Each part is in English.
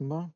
Bu.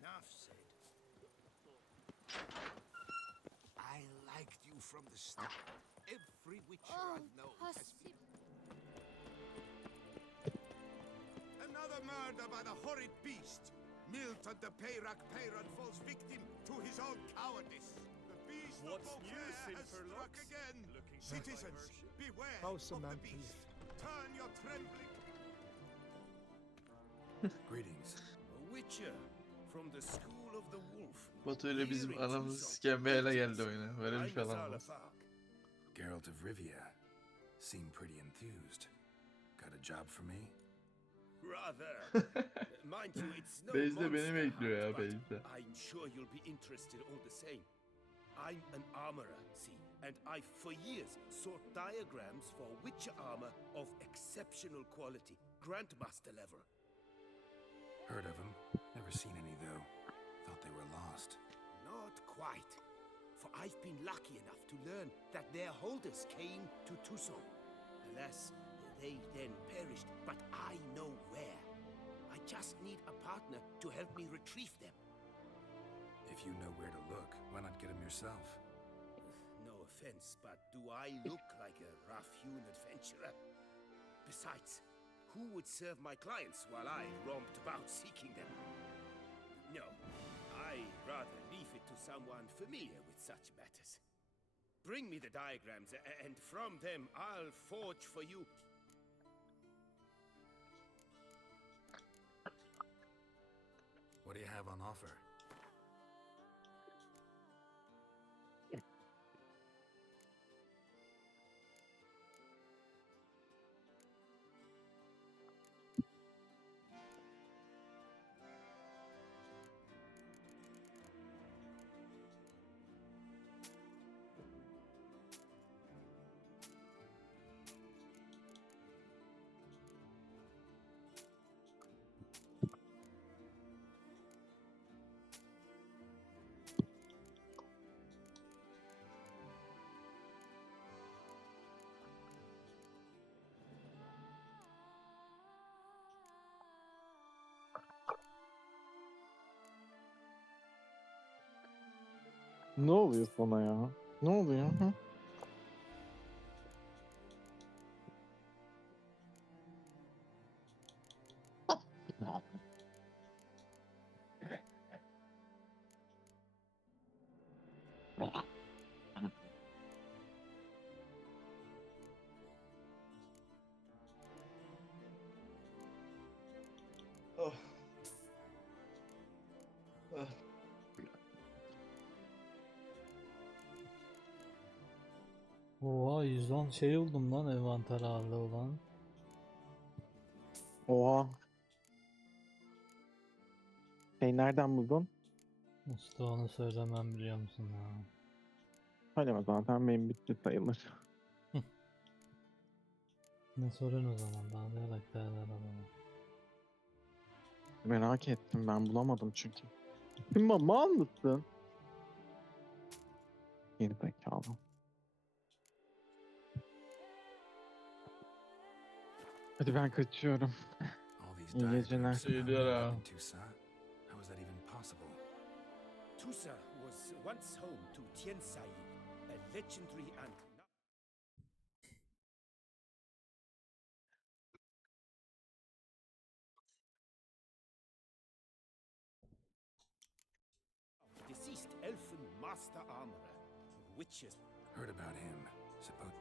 Enough said. I liked you from the start. Every witcher I've known has been. Another murder by the horrid beast. Milton the Peyrac Peyron falls victim to his own cowardice. The beast What's of new, Beauclair has Sinful struck Lux? again. Looking for Citizens, diversion? beware House of the man, beast. please. Turn your trembling. Greetings. A witcher from the school of the wolf. Batu ile bizim Here in anamızı Tucson. sikembeyle geldi oyuna. Böyle bir I'm şey Azala olamaz. Fark. Geralt of Rivia. Seem pretty enthused. Got a job for me? Rather. Mind you, it's no Beyz de beni monster bekliyor ya, hunt, but Beyz de. I'm sure you'll be interested all the same. I'm an armorer, see, and I for years sought diagrams for witcher armor of exceptional quality, Grandmaster level. Heard of them. Never seen any though. Thought they were lost. Not quite. For I've been lucky enough to learn that their holders came to Tucson. Alas, they then perished, but I know where. I just need a partner to help me retrieve them. If you know where to look, why not get them yourself? No offense, but do I look like a rough-hewn adventurer? Besides, who would serve my clients while I roamed about seeking them? No, I'd rather leave it to someone familiar with such matters. Bring me the diagrams, and from them I'll forge for you. What do you have on offer? Ne oluyor sana ya? Ne oluyor? Hı? Oh. Ah. Oha 110 şey oldum lan envanter ağırlığı olan. Oha. Nereden buldun? Usta onu söylemem biliyor musun ya. Söyleme zaten benim bitti sayılır. Ne sorun o zaman bağlayarak derler adamı. Merak ettim, ben bulamadım çünkü. Mal mısın? Geri zekalı. Hadi ben kaçıyorum. All these İyi geceler. diagrams somehow Geliyor ended ha. up in Tucson? How is that even possible? Tusa was once home to Tiensai, a legendary and deceased elfin master armorer, witches. Heard about him. Suppose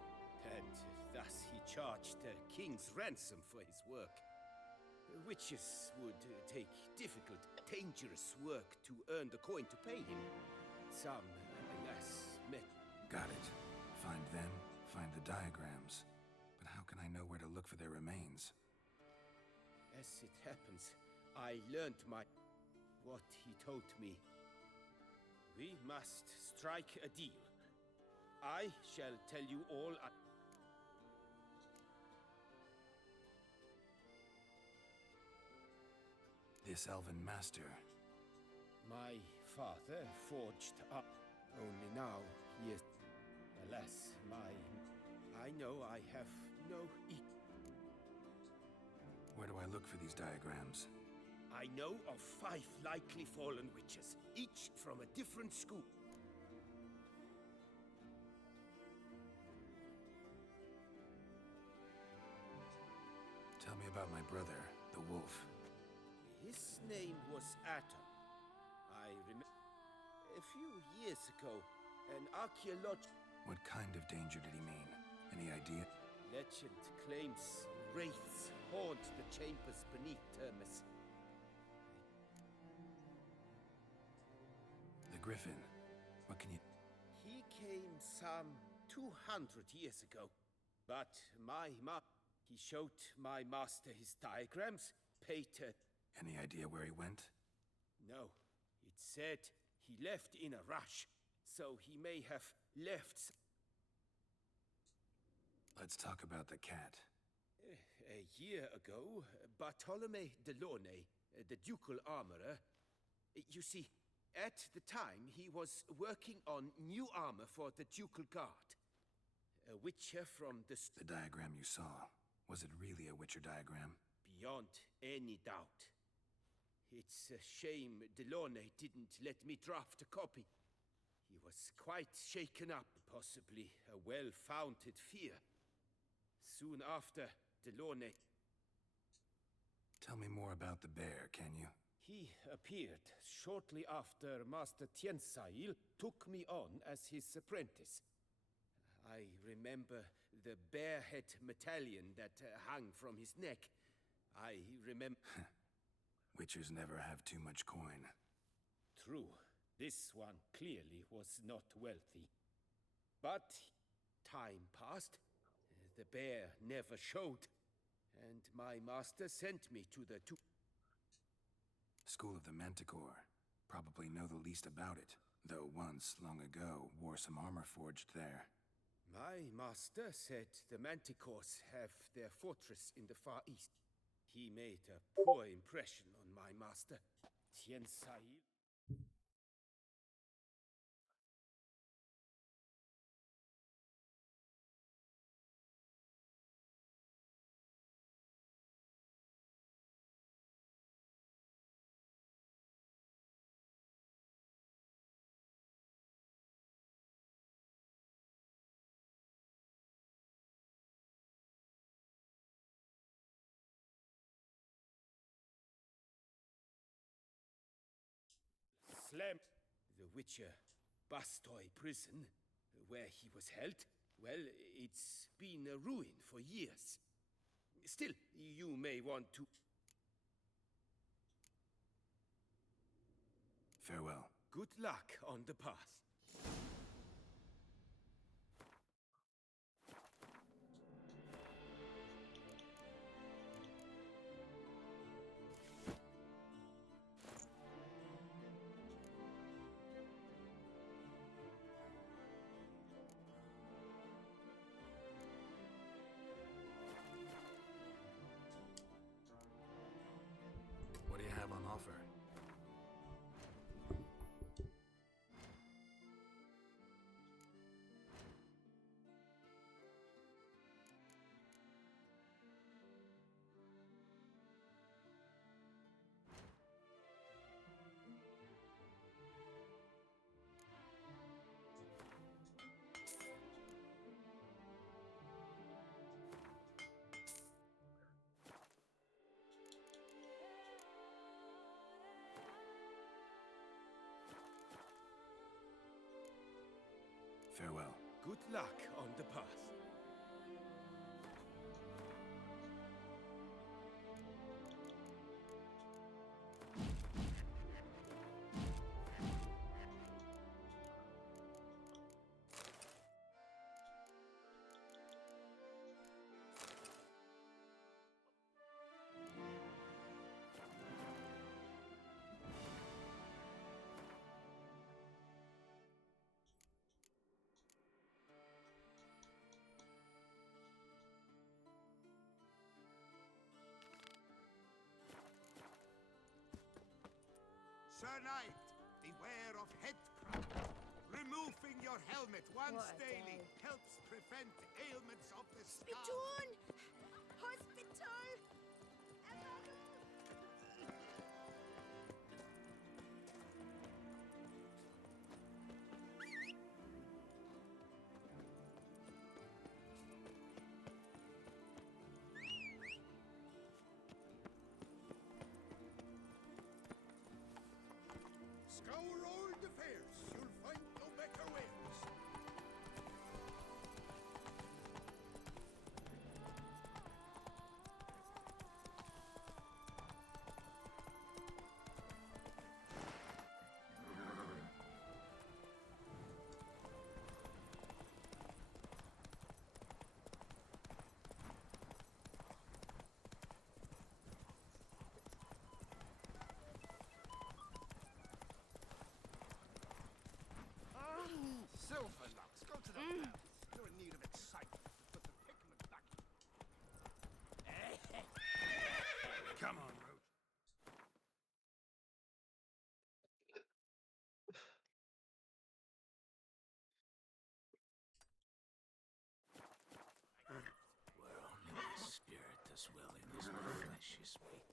And thus he charged a king's ransom for his work. Witches would take difficult, dangerous work to earn the coin to pay him. Some, alas, met. Got it. Find them, find the diagrams. But how can I know where to look for their remains? As it happens, I learned what he told me. We must strike a deal. I shall tell you all This elven master. My father forged up. Only now he is... Alas, I know I have no Where do I look for these diagrams? I know of 5 likely fallen witches, each from a different school. Tell me about my brother, the wolf. His name was Atom. I remember... A few years ago, an archaeologist... What kind of danger did he mean? Any idea? Legend claims wraiths haunt the chambers beneath Termus. The Griffin. What can you... He came some 200 years ago. But he showed my master his diagrams, Pater. Any idea where he went? No. It said he left in a rush, so he may have left... Let's talk about the cat. A year ago, Bartolome Delaunay, the ducal armorer... You see, at the time he was working on new armor for the ducal guard. A witcher from the... The diagram you saw, was it really a Witcher diagram? Beyond any doubt. It's a shame Delaunay didn't let me draft a copy. He was quite shaken up, possibly a well-founded fear. Soon after, Delaunay... Tell me more about the bear, can you? He appeared shortly after Master Tiensail took me on as his apprentice. I remember the bear-head medallion that hung from his neck. I remember... Witchers never have too much coin. True. This one clearly was not wealthy. But time passed. The bear never showed. And my master sent me to the School of the Manticore. Probably know the least about it, though once, long ago, wore some armor forged there. My master said the Manticores have their fortress in the Far East. He made a poor impression on my master, Tiensail. Slam. The Witcher Bastoy prison, where he was held, well, it's been a ruin for years. Still, you may want to... Farewell. Good luck on the path. What do you have on offer? Farewell. Good luck on the path. Sir Knight, beware of headcrab. Removing your helmet once What a daily day. helps prevent ailments of the skull. Spittoon! Hospital! Scour old affairs, you'll find no better wares. Silverlocks, go to the palace. You're in need of excitement. Put the pigment back. Come on, Roach. Where only the spirit does well in this flesh is weak.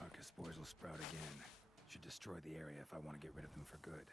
Arca spores will sprout again. Should destroy the area if I want to get rid of them for good.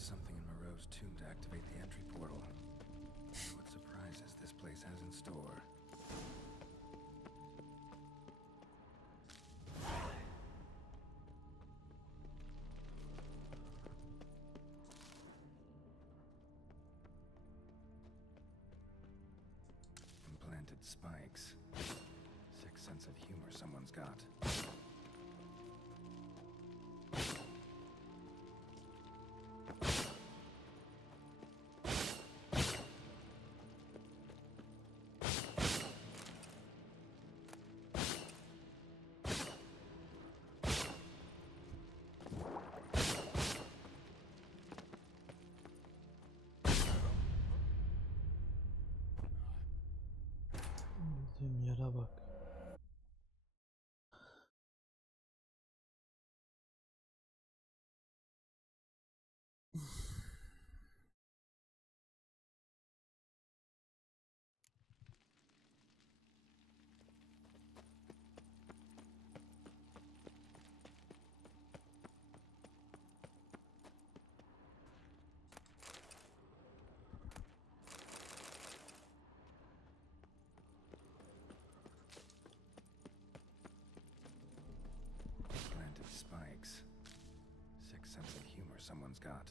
need something in Moreau's tomb to activate the entry portal. What surprises this place has in store. Implanted spikes. Sick sense of humor someone's got. Gittiğim yere bak. Planted spikes. Sick sense of humor someone's got.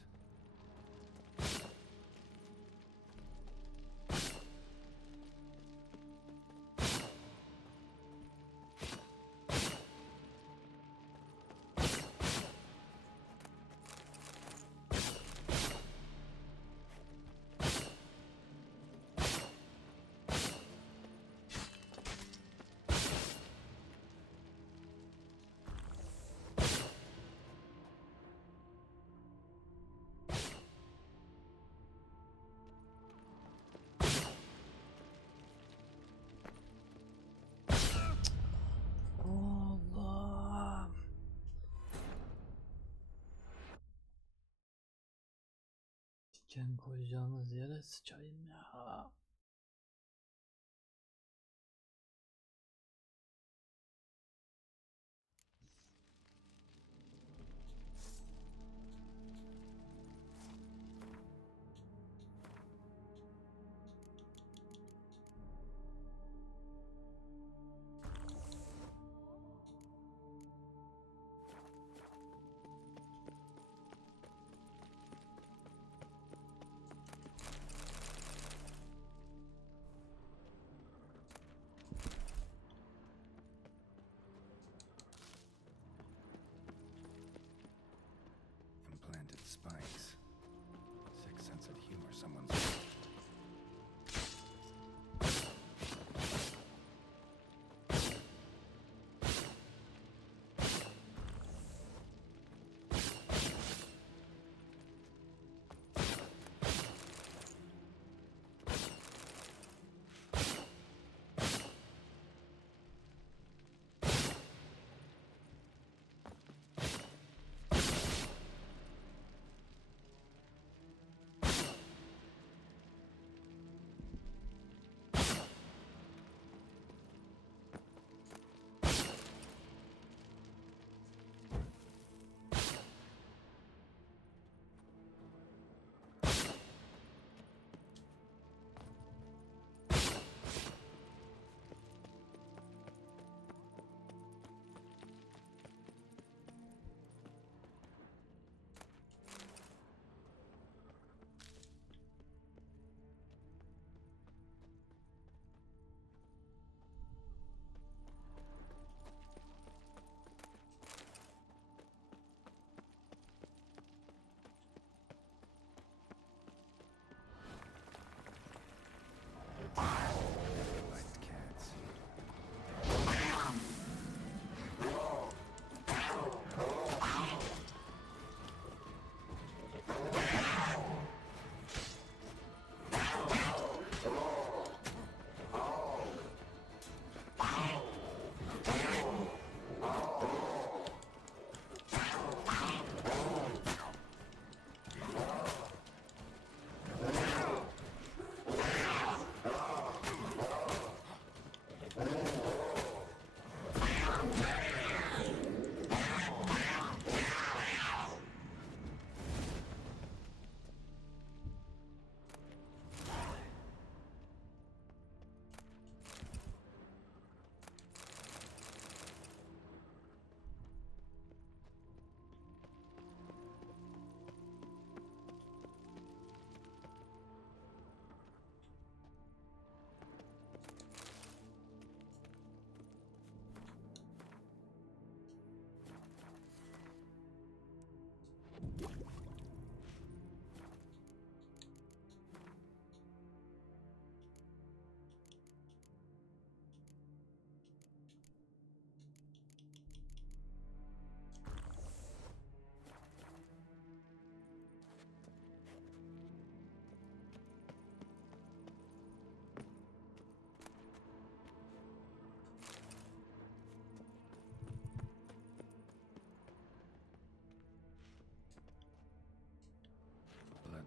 Allah. Diken koyacağınız yere sıçayım ya.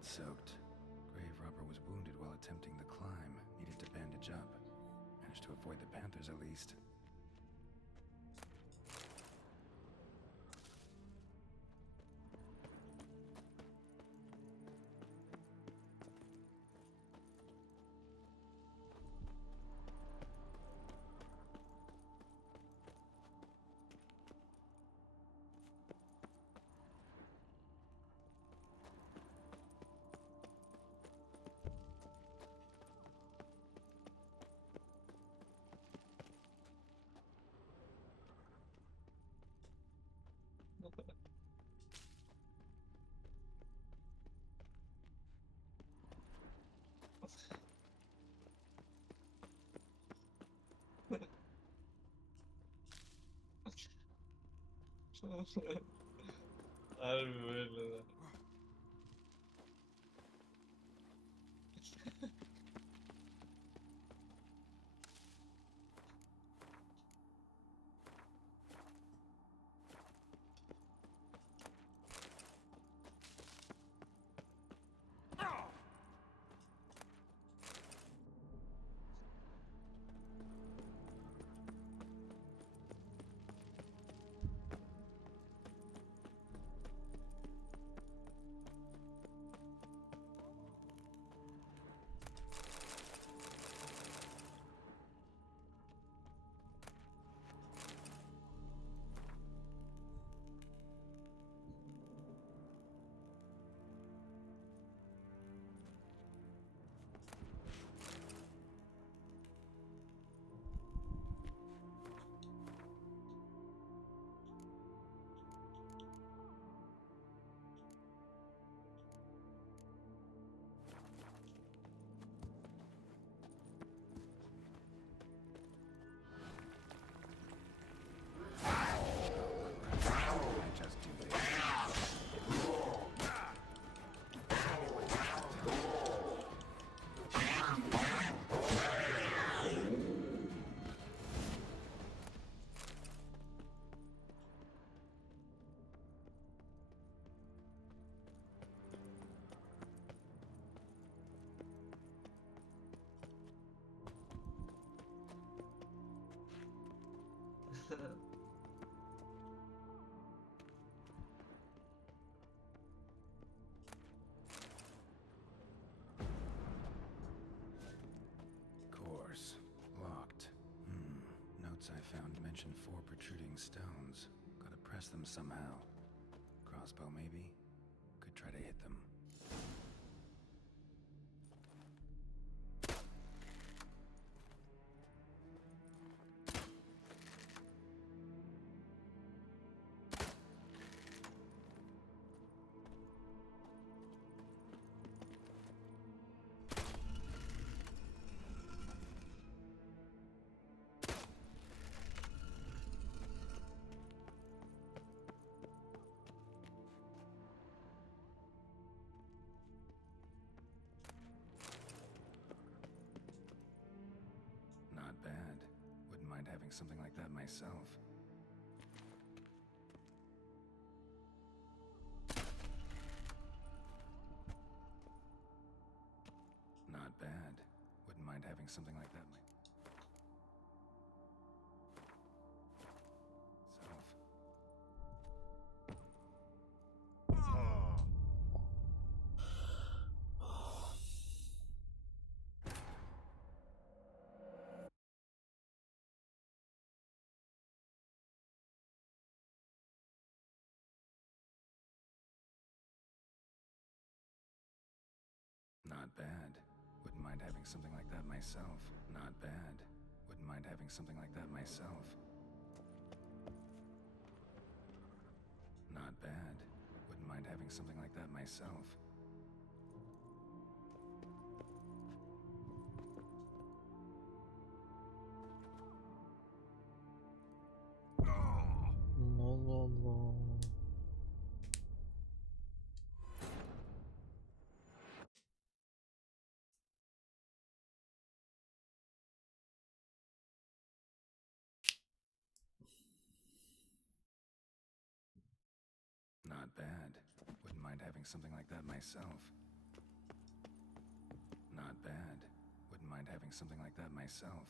blood-soaked. Grave robber was wounded while attempting the climb. Needed to bandage up. Managed to avoid the Panthers at least. Harbi böyle de. I just do this. Course. Locked. Notes I found mention 4 protruding stones. Gotta press them somehow. Crossbow, maybe? Could try to hit them. Not bad. Wouldn't mind having something like that myself. Not bad. Wouldn't mind having something like that myself. Not bad. Wouldn't mind having something like that myself. Not bad. Wouldn't mind having something like that myself. Not bad. Wouldn't mind having something like that myself. Allah Allah. Not bad. Wouldn't mind having something like that myself. Not bad. Wouldn't mind having something like that myself.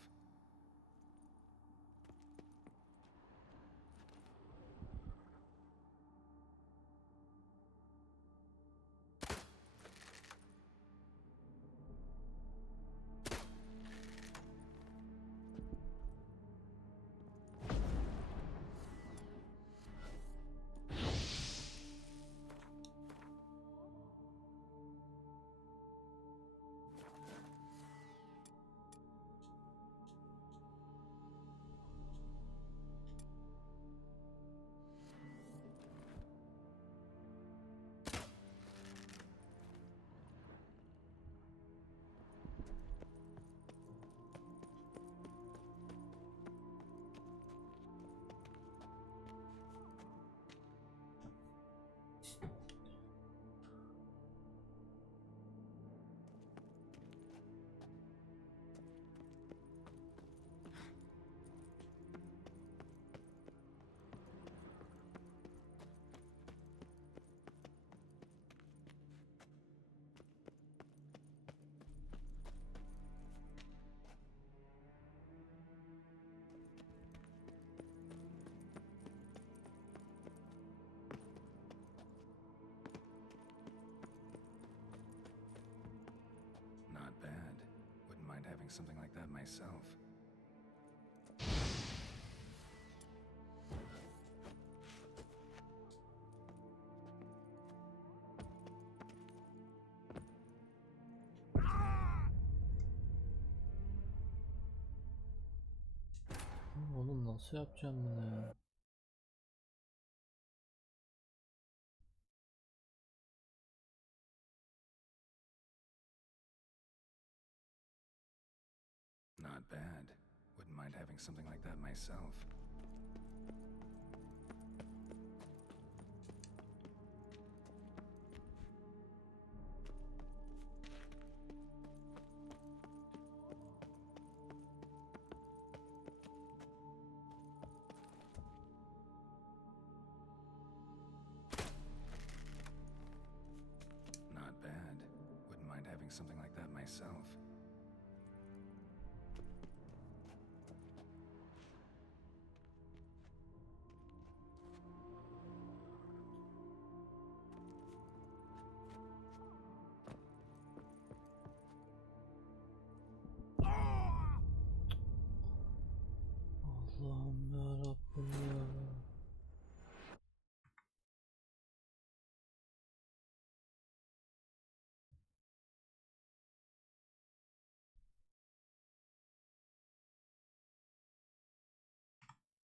Not bad. Wouldn't mind having something like that myself. Oğlum nasıl yapacağım bunu ya? Not bad. Wouldn't mind having something like that myself. Not bad. Wouldn't mind having something like that myself. Allah'ım yarabbim ya.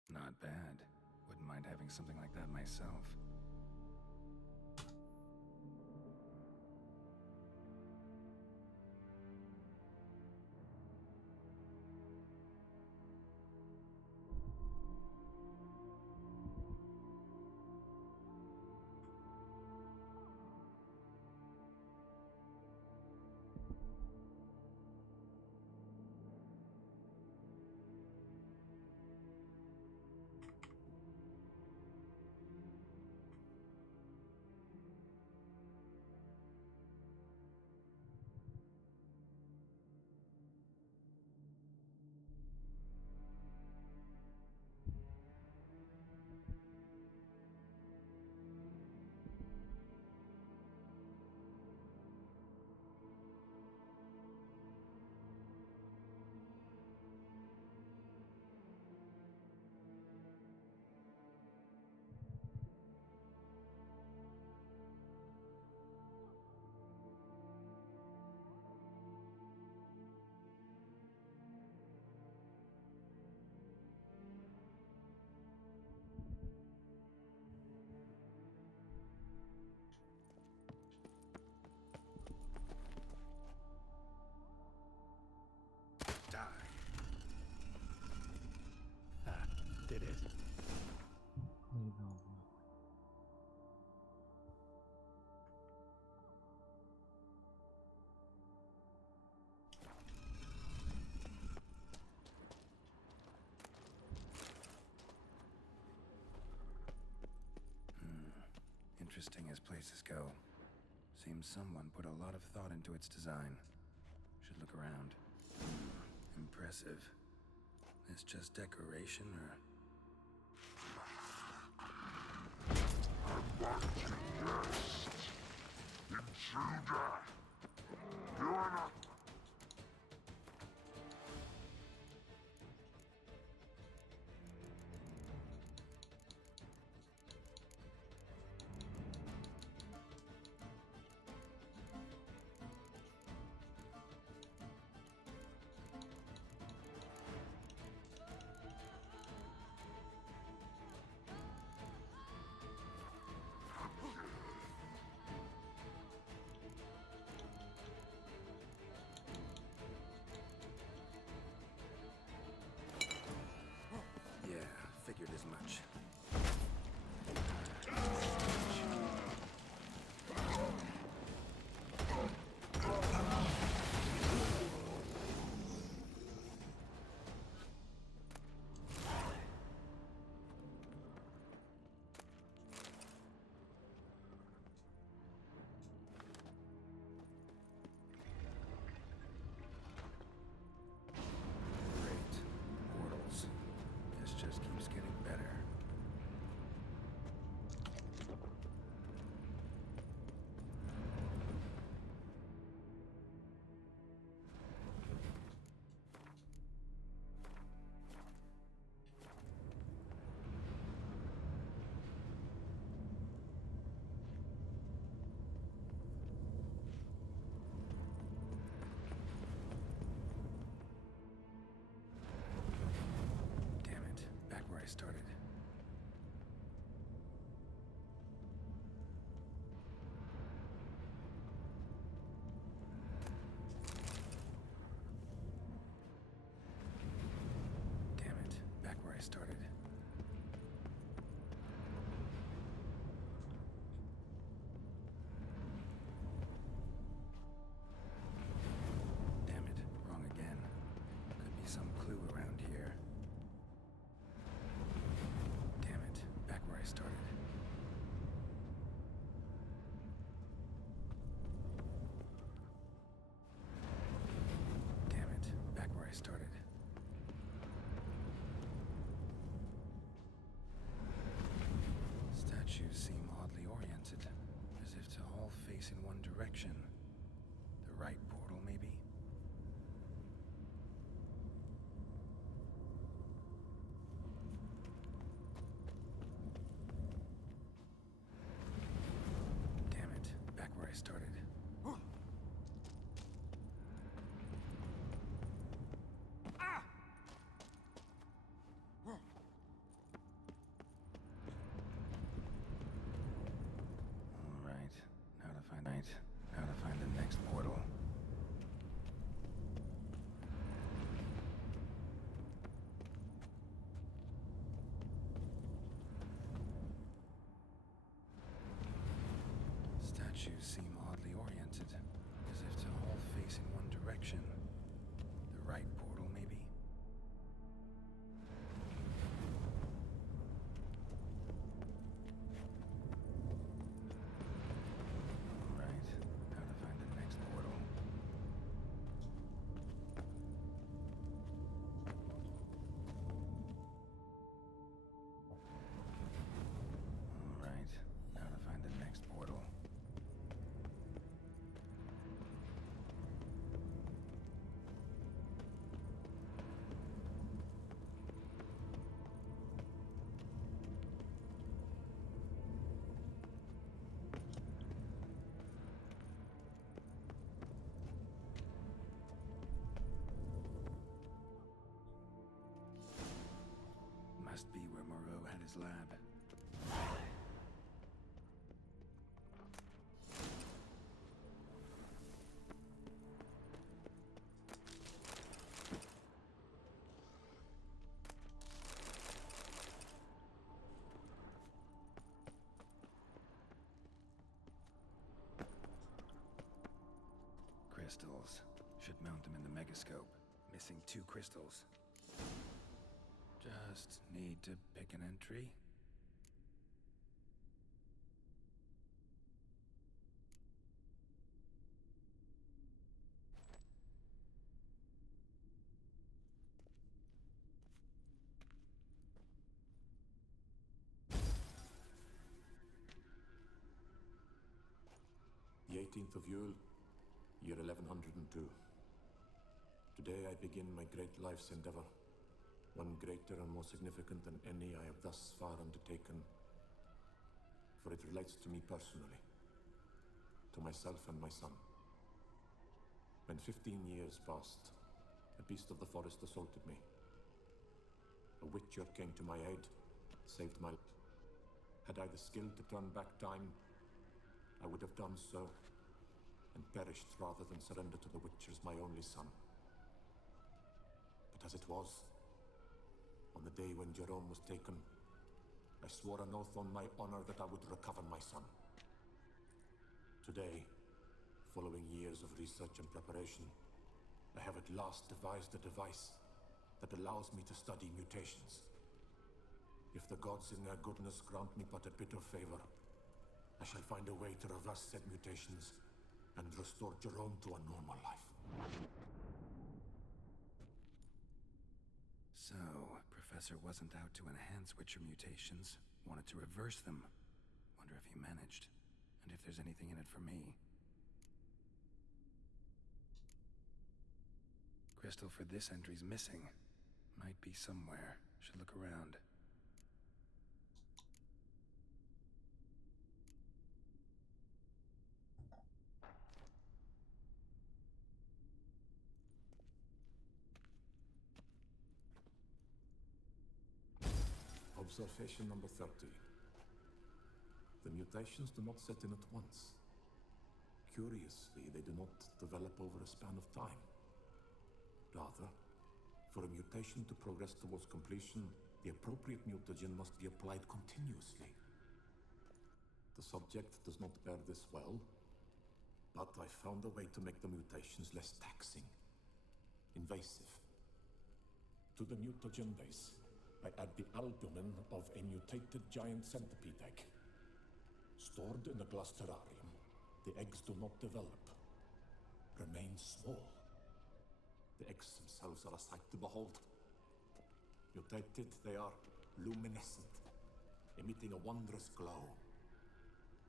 Not bad. Wouldn't mind having something like that myself. Did it? Haydi Allah. Interesting as places go. Seems someone put a lot of thought into its design. Should look around. Impressive. It's just decoration, or... Yeah, figured as much. Great. Portals. This just keeps getting better. Damn it. Back where I started. Damn it. Back where I started. Damn it. Wrong again. Could be some clue around here. Damn it. Back where I started. Damn it. Back where I started. Statues seem oddly oriented, as if to all face in one direction. The right portal, maybe? Damn it. Back where I started. Alright. Now to find the next portal. Statues seem oddly oriented, as if to all face in one direction. The right portal, maybe? Alright, now to find the next portal. Alright, now to find the next portal. Must be where Moreau had his lab. Crystals. Should mount them in the megascope. Missing 2 crystals. Just need to pick an entry. 18th of Yule, year 1102. Today I begin my great life's endeavor, one greater and more significant than any I have thus far undertaken, for it relates to me personally, to myself and my son. When 15 years passed, a beast of the forest assaulted me. A witcher came to my aid, saved my life. Had I the skill to turn back time, I would have done so, and perished rather than surrender to the witchers my only son. But as it was, on the day when Jerome was taken, I swore an oath on my honor that I would recover my son. Today, following years of research and preparation, I have at last devised a device that allows me to study mutations. If the gods in their goodness grant me but a bit of favor, I shall find a way to reverse said mutations and restore Jerome to a normal life. So, Professor wasn't out to enhance Witcher mutations, wanted to reverse them. Wonder if he managed, and if there's anything in it for me. Crystal for this entry's missing. Might be somewhere. Should look around. Observation number 30. The mutations do not set in at once. Curiously, they do not develop over a span of time. Rather, for a mutation to progress towards completion, the appropriate mutagen must be applied continuously. The subject does not bear this well, but I found a way to make the mutations less taxing, invasive. To the mutagen base, I add the albumin of a mutated giant centipede egg. Stored in a glass terrarium, the eggs do not develop, remain small. The eggs themselves are a sight to behold. Mutated, they are luminescent, emitting a wondrous glow.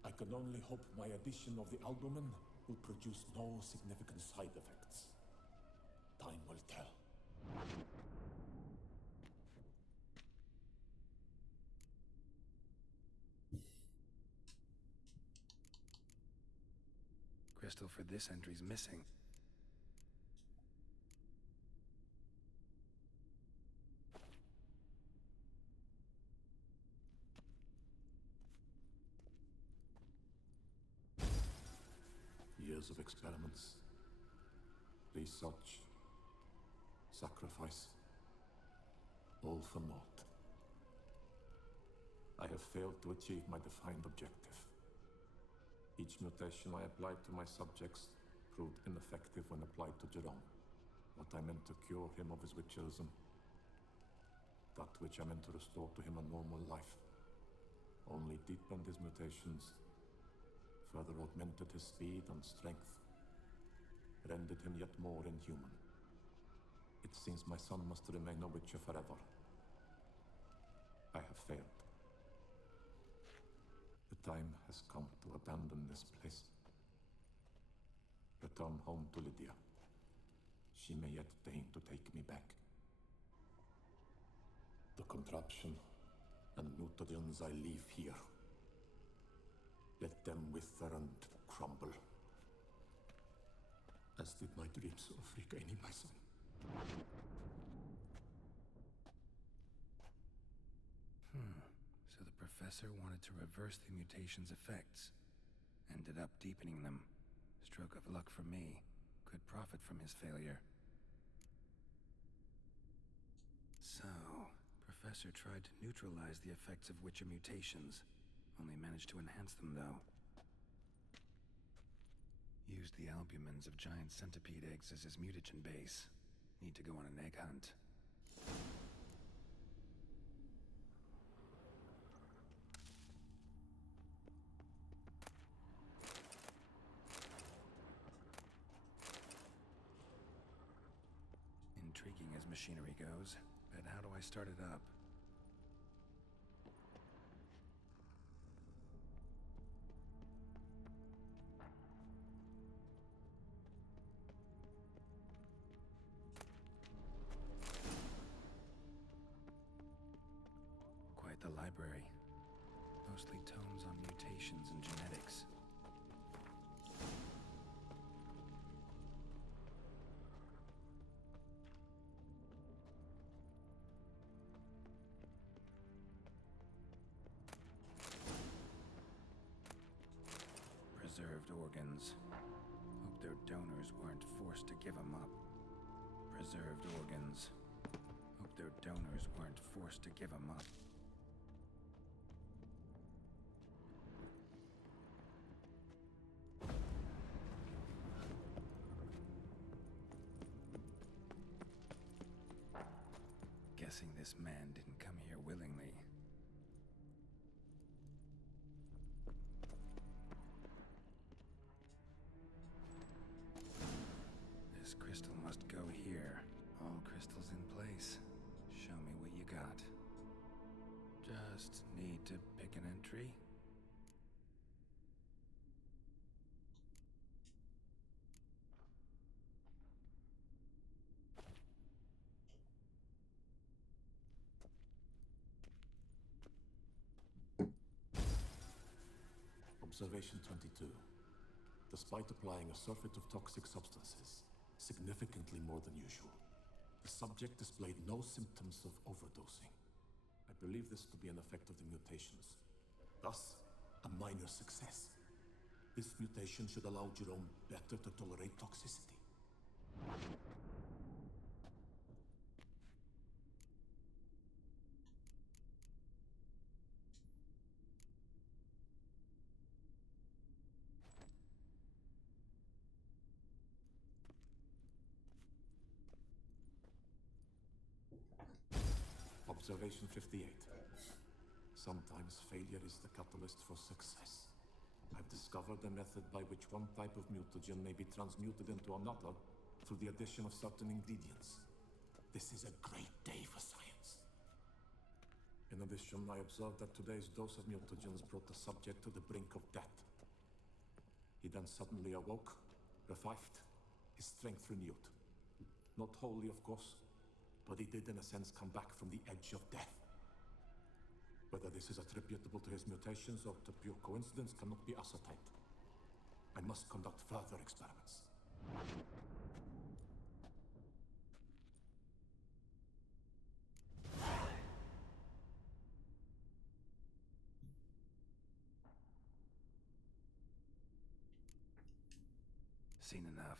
I can only hope my addition of the albumin will produce no significant side effects. Time will tell. Crystal for this entry's missing. Years of experiments, research, sacrifice, all for naught. I have failed to achieve my defined objective. Each mutation I applied to my subjects proved ineffective when applied to Jerome. What I meant to cure him of his witcherism, that which I meant to restore to him a normal life, only deepened his mutations, further augmented his speed and strength, rendered him yet more inhuman. It seems my son must remain a witcher forever. I have failed. The time has come to abandon this place. Return home to Lydia. She may yet deign to take me back. The contraption and mutagens I leave here. Let them wither and crumble, as did my dreams of regaining my son. So the professor wanted to reverse the mutation's effects. Ended up deepening them. Stroke of luck for me. Could profit from his failure. So, Professor tried to neutralize the effects of Witcher mutations. Only managed to enhance them, though. Used the albumins of giant centipede eggs as his mutagen base. Need to go on an egg hunt. Intriguing as machinery goes, but how do I start it up? library. Mostly tomes on mutations and genetics. Preserved organs. Hope their donors weren't forced to give them up. Preserved organs. Hope their donors weren't forced to give them up. Guessing this man didn't come here willingly. This crystal must go here. All crystals in place. Show me what you got. Just need to pick an entry. Observation 22. Despite applying a surfeit of toxic substances, significantly more than usual, the subject displayed no symptoms of overdosing. I believe this to be an effect of the mutations. Thus, a minor success. This mutation should allow Jerome better to tolerate toxicity. Observation 58. Sometimes failure is the catalyst for success. I've discovered a method by which one type of mutagen may be transmuted into another through the addition of certain ingredients. This is a great day for science. In addition, I observed that today's dose of mutagens brought the subject to the brink of death. He then suddenly awoke, revived, his strength renewed. Not wholly, of course, but he did in a sense come back from the edge of death. Whether this is attributable to his mutations or to pure coincidence cannot be ascertained. I must conduct further experiments. Seen enough.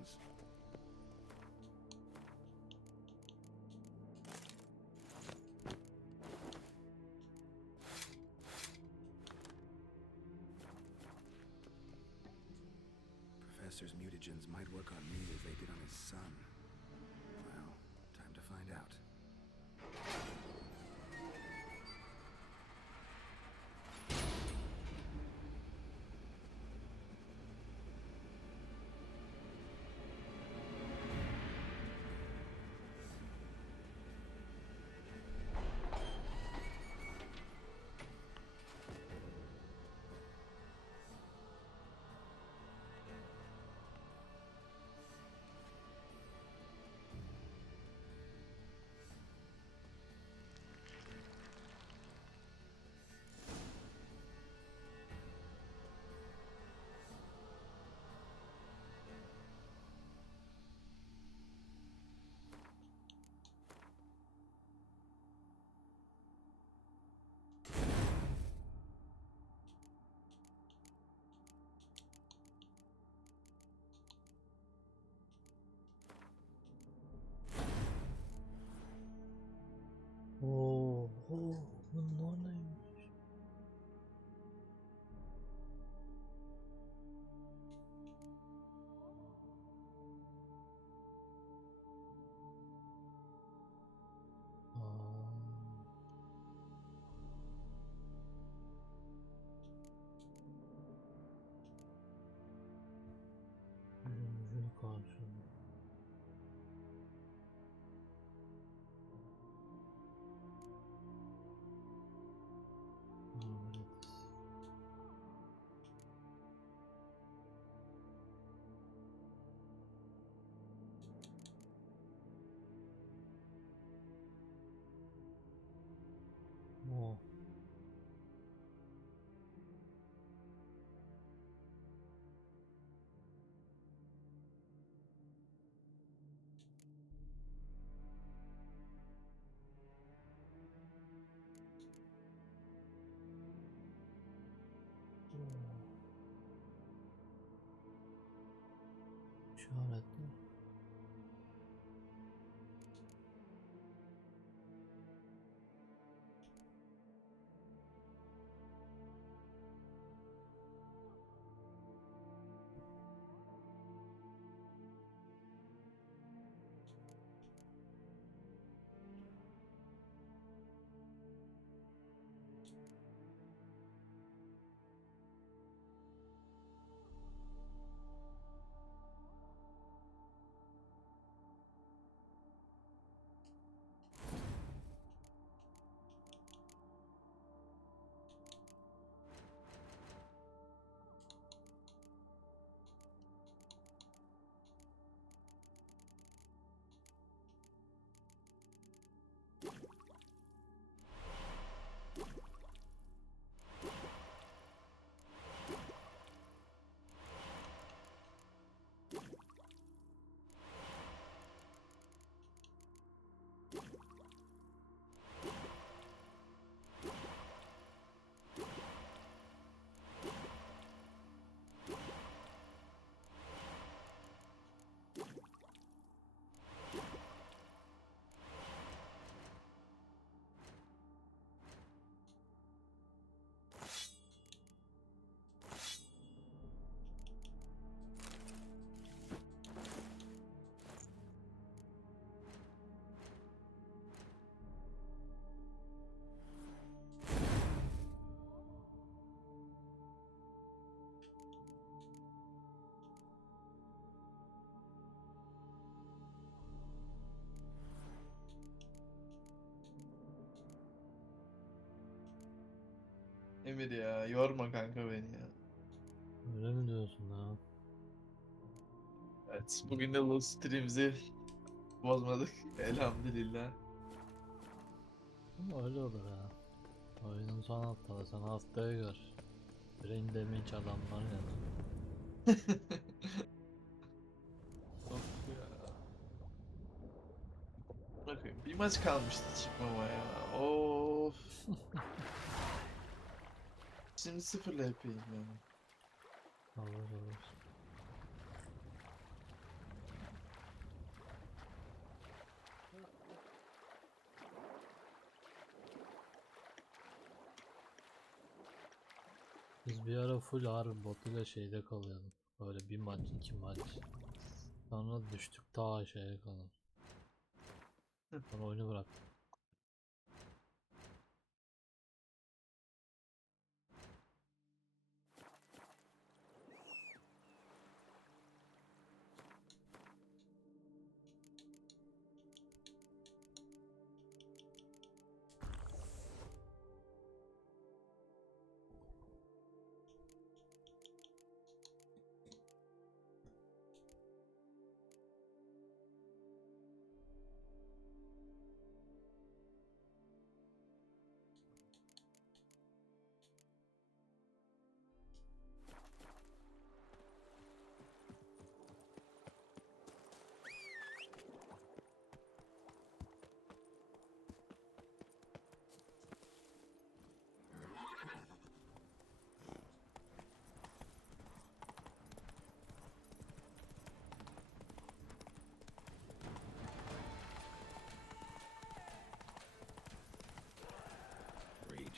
organs. Professor's mutagens might work on me as they did on his son. Well, time to find out. Oo, bunlar neymiş? Aa. Ölümcül karşılığı. Evet. Oh. İşaretli. Emir ya yorma kanka beni ya. Öyle mi diyorsun ya? Evet bugün de low stream'imizi bozmadık. Elhamdülillah. Ama öyle olur ya. Oyunun son haftada sen haftaya gör. Brain damage adamlar ya. Of ya. Bakayım bir maç kalmıştı çıkmama ya. Of. Şimdi sıfırla yapayım yani. Olur olur. Biz bir ara full harbi botuyla şeyde kalıyorduk. Böyle bir maç, iki maç. Sonra düştük ta aşağıya kadar. Sonra oyunu bıraktık.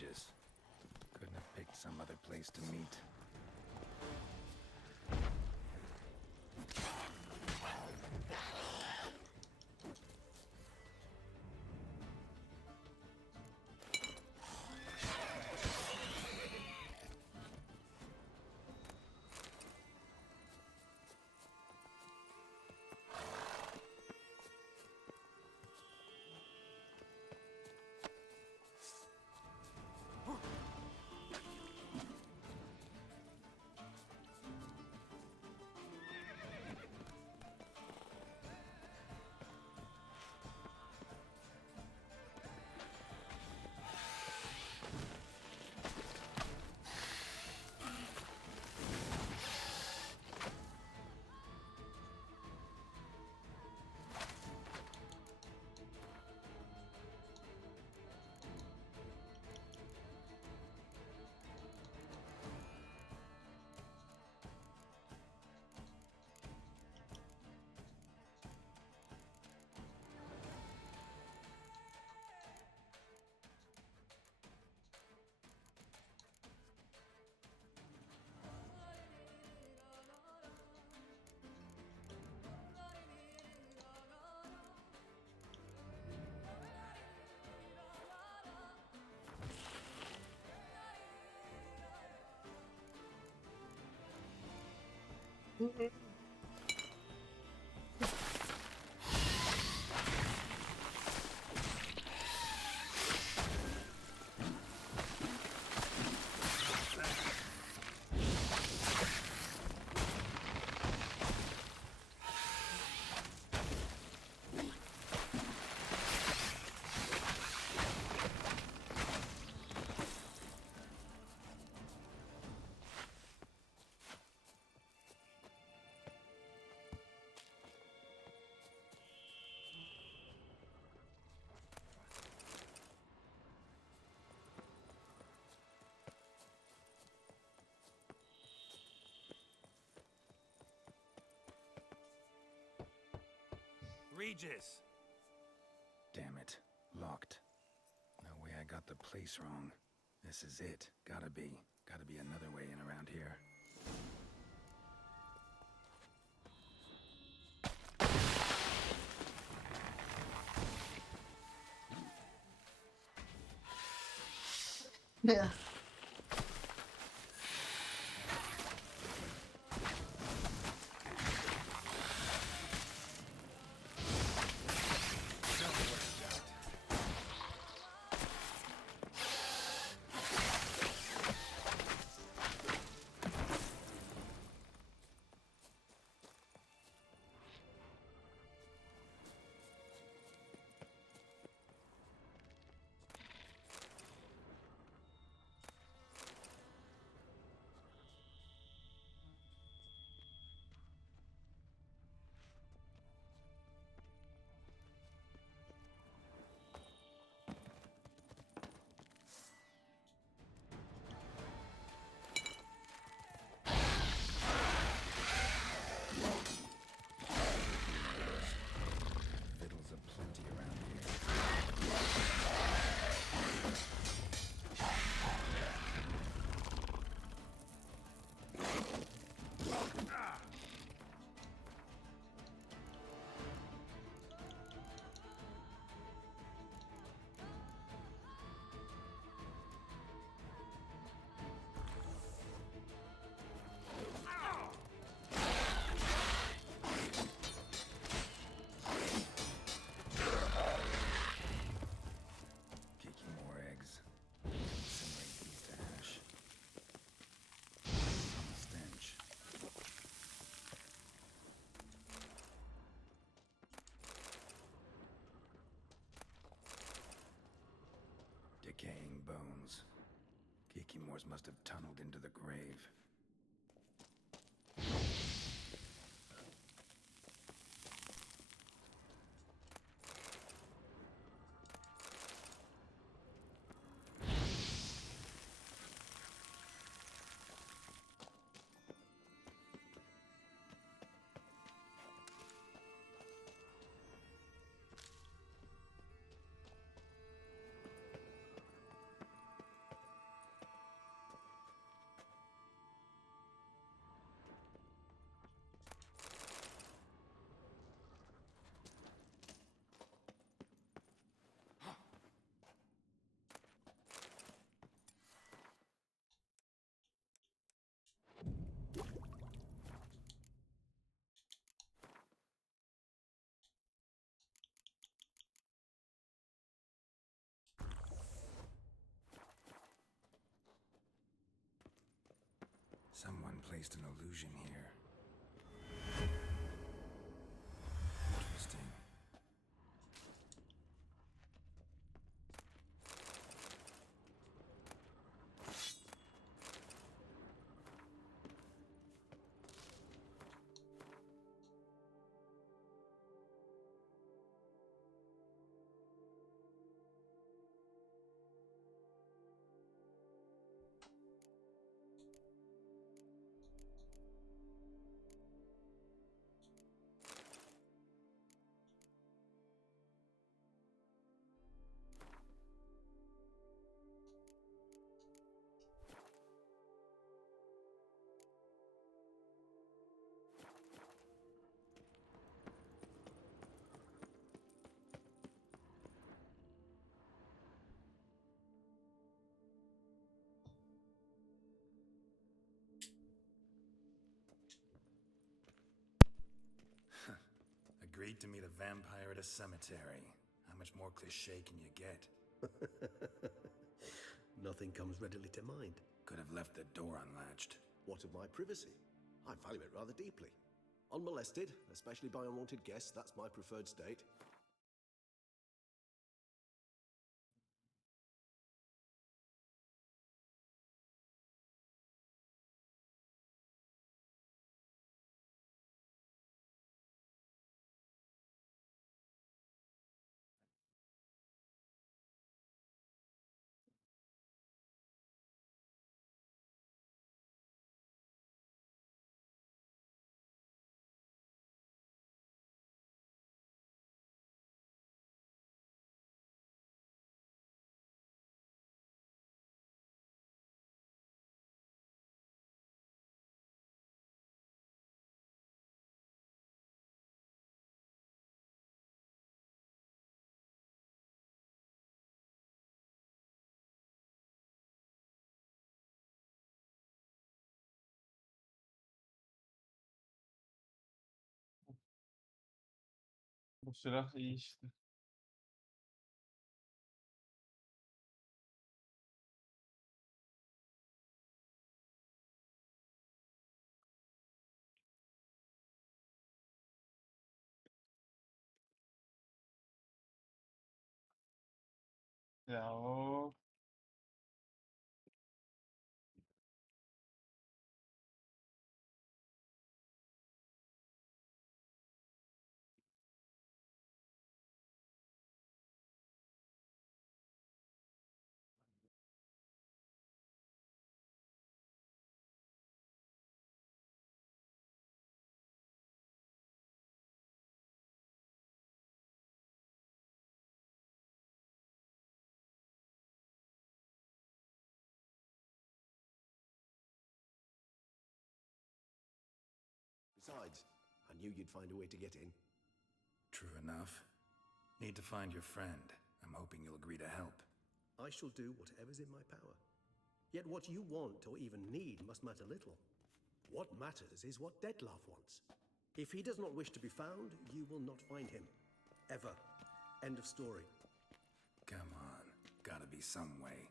Regis. Couldn't have picked some other place to meet. Regis! Damn it. Locked. No way I got the place wrong. This is it. Gotta be. Gotta be another way in around here. Ya. decaying bones. Kikimors must have tunneled into the grave. Someone placed an illusion here. Interesting. Agreed to meet a vampire at a cemetery. How much more cliché can you get? Nothing comes readily to mind. Could have left the door unlatched. What of my privacy? I value it rather deeply. Unmolested, especially by unwanted guests, that's my preferred state. Bu silah iyi işte. Ya o Besides, I knew you'd find a way to get in. True enough. Need to find your friend. I'm hoping you'll agree to help. I shall do whatever's in my power. Yet what you want or even need must matter little. What matters is what Dettlaff wants. If he does not wish to be found, you will not find him. Ever. End of story. Come on. Gotta be some way.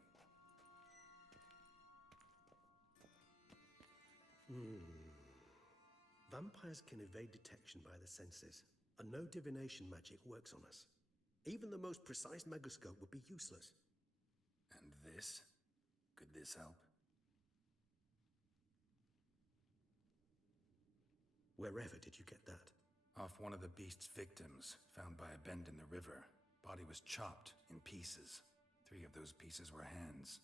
Vampires can evade detection by the senses, and no divination magic works on us. Even the most precise megascope would be useless. And this? Could this help? Wherever did you get that? Off one of the beast's victims, found by a bend in the river. Body was chopped in pieces. 3 of those pieces were hands.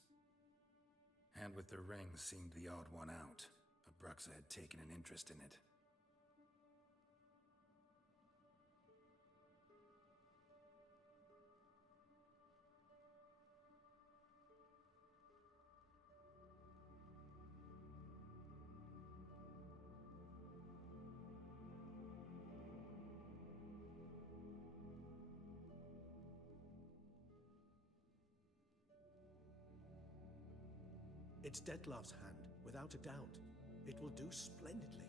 Hand with the ring seemed the odd one out. Abruxa had taken an interest in it. It's Dettlaff's hand, without a doubt. It will do splendidly.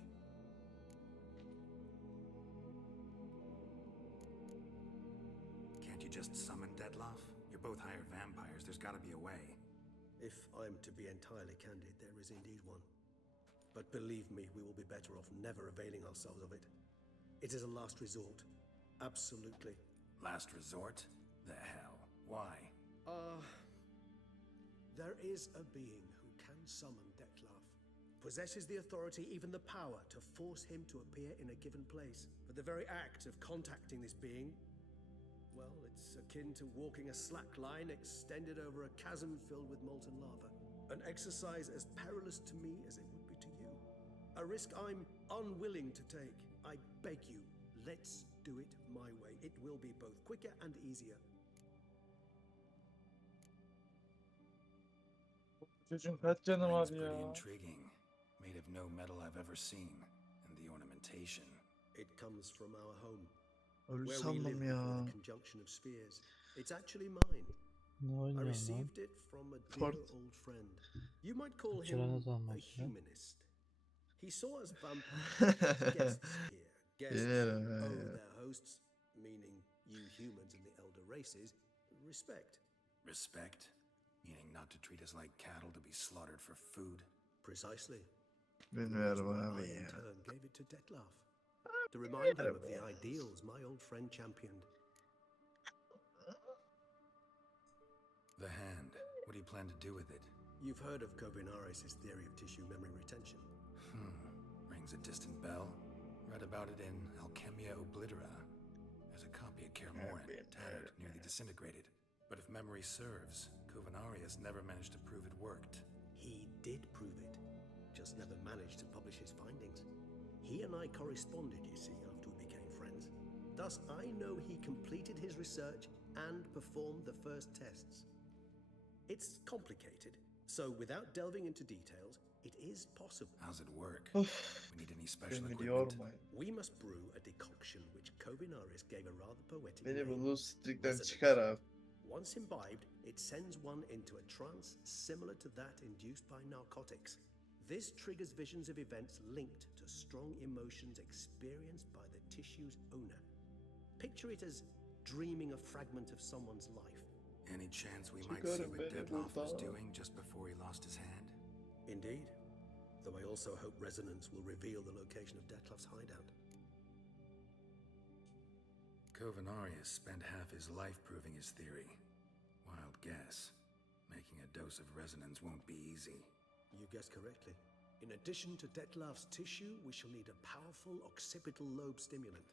Can't you just summon Dettlaff? You're both hired vampires. There's gotta be a way. If I'm to be entirely candid, there is indeed one. But believe me, we will be better off never availing ourselves of it. It is a last resort. Absolutely. Last resort? The hell? Why? There is a being who can summon Dettlaff. Possesses the authority, even the power, to force him to appear in a given place. But the very act of contacting this being, well, it's akin to walking a slack line extended over a chasm filled with molten lava. An exercise as perilous to me as it would be to you. A risk I'm unwilling to take. I beg you, let's do it my way. It will be both quicker and easier. Çocuğun kaç canı Ring's var pretty ya? intriguing. Made of no metal I've ever seen. And the ornamentation. It comes from our home. Where Ölü we live sandım before ya. the conjunction of spheres. It's actually mine. Ne I oynuyorsun lan? received it from a dear Port. old friend. You might call Kaçıran him adam a başlıyor. humanist. He saw us vampire guests here. Guests Biliyorum who ya. owe their hosts, meaning you humans and the elder races, respect. Respect? Meaning not to treat us like cattle to be slaughtered for food? Precisely. Bilmiyorum Why abi I in ya. turn gave it to Dettlaff. To remind him of the ideals my old friend championed. The hand. What do you plan to do with it? You've heard of Kovinaris' theory of tissue memory retention. Rings a distant bell. Read about it in Alchemia Oblitera. There's a copy of Kaer Morhen, tattered, nearly disintegrated. But if memory serves, Kovinaris never managed to prove it worked. He did prove it, just never managed to publish his findings. He and I corresponded, you see, after we became friends. Thus, I know he completed his research and performed the first tests. It's complicated, so without delving into details, it is possible. How's it work? Of. We need any special Beni equipment? yormayın. We must brew a decoction which Kovinaris gave a rather poetic Beni bu name. Blue Streak'ten Resonance. çıkar abi. Once imbibed, it sends one into a trance similar to that induced by narcotics. This triggers visions of events linked to strong emotions experienced by the tissue's owner. Picture it as dreaming a fragment of someone's life. Any chance we might Çıkarım see what beni Dettlaff was buradan. doing just before he lost his hand? Indeed. Though I also hope resonance will reveal the location of Dettlaff's hideout. Kovinaris spent half his life proving his theory. Wild guess. Making a dose of resonance won't be easy. You guessed correctly. In addition to Dettlaff's tissue, we shall need a powerful occipital lobe stimulant.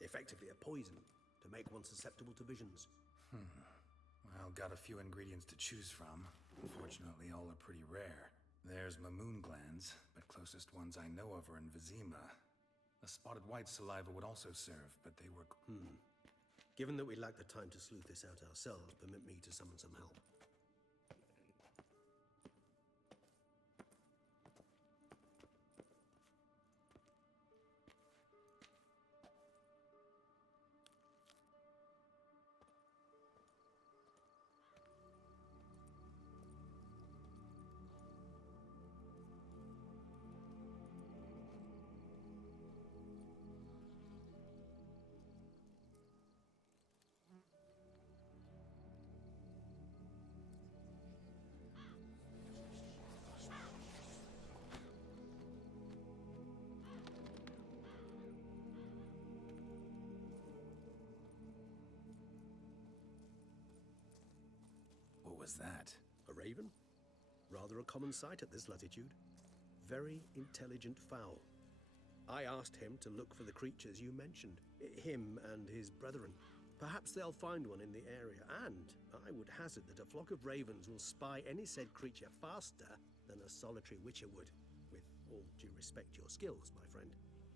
Effectively a poison, to make one susceptible to visions. Well, got a few ingredients to choose from. Unfortunately, all are pretty rare. There's Mamoon glands, but closest ones I know of are in Vizima. A spotted white saliva would also serve, but they were... Given that we lack the time to sleuth this out ourselves, permit me to summon some help. was that? A raven? Rather a common sight at this latitude. Very intelligent fowl. I asked him to look for the creatures you mentioned. Him and his brethren. Perhaps they'll find one in the area, and I would hazard that a flock of ravens will spy any said creature faster than a solitary witcher would. With all due respect to your skills, my friend.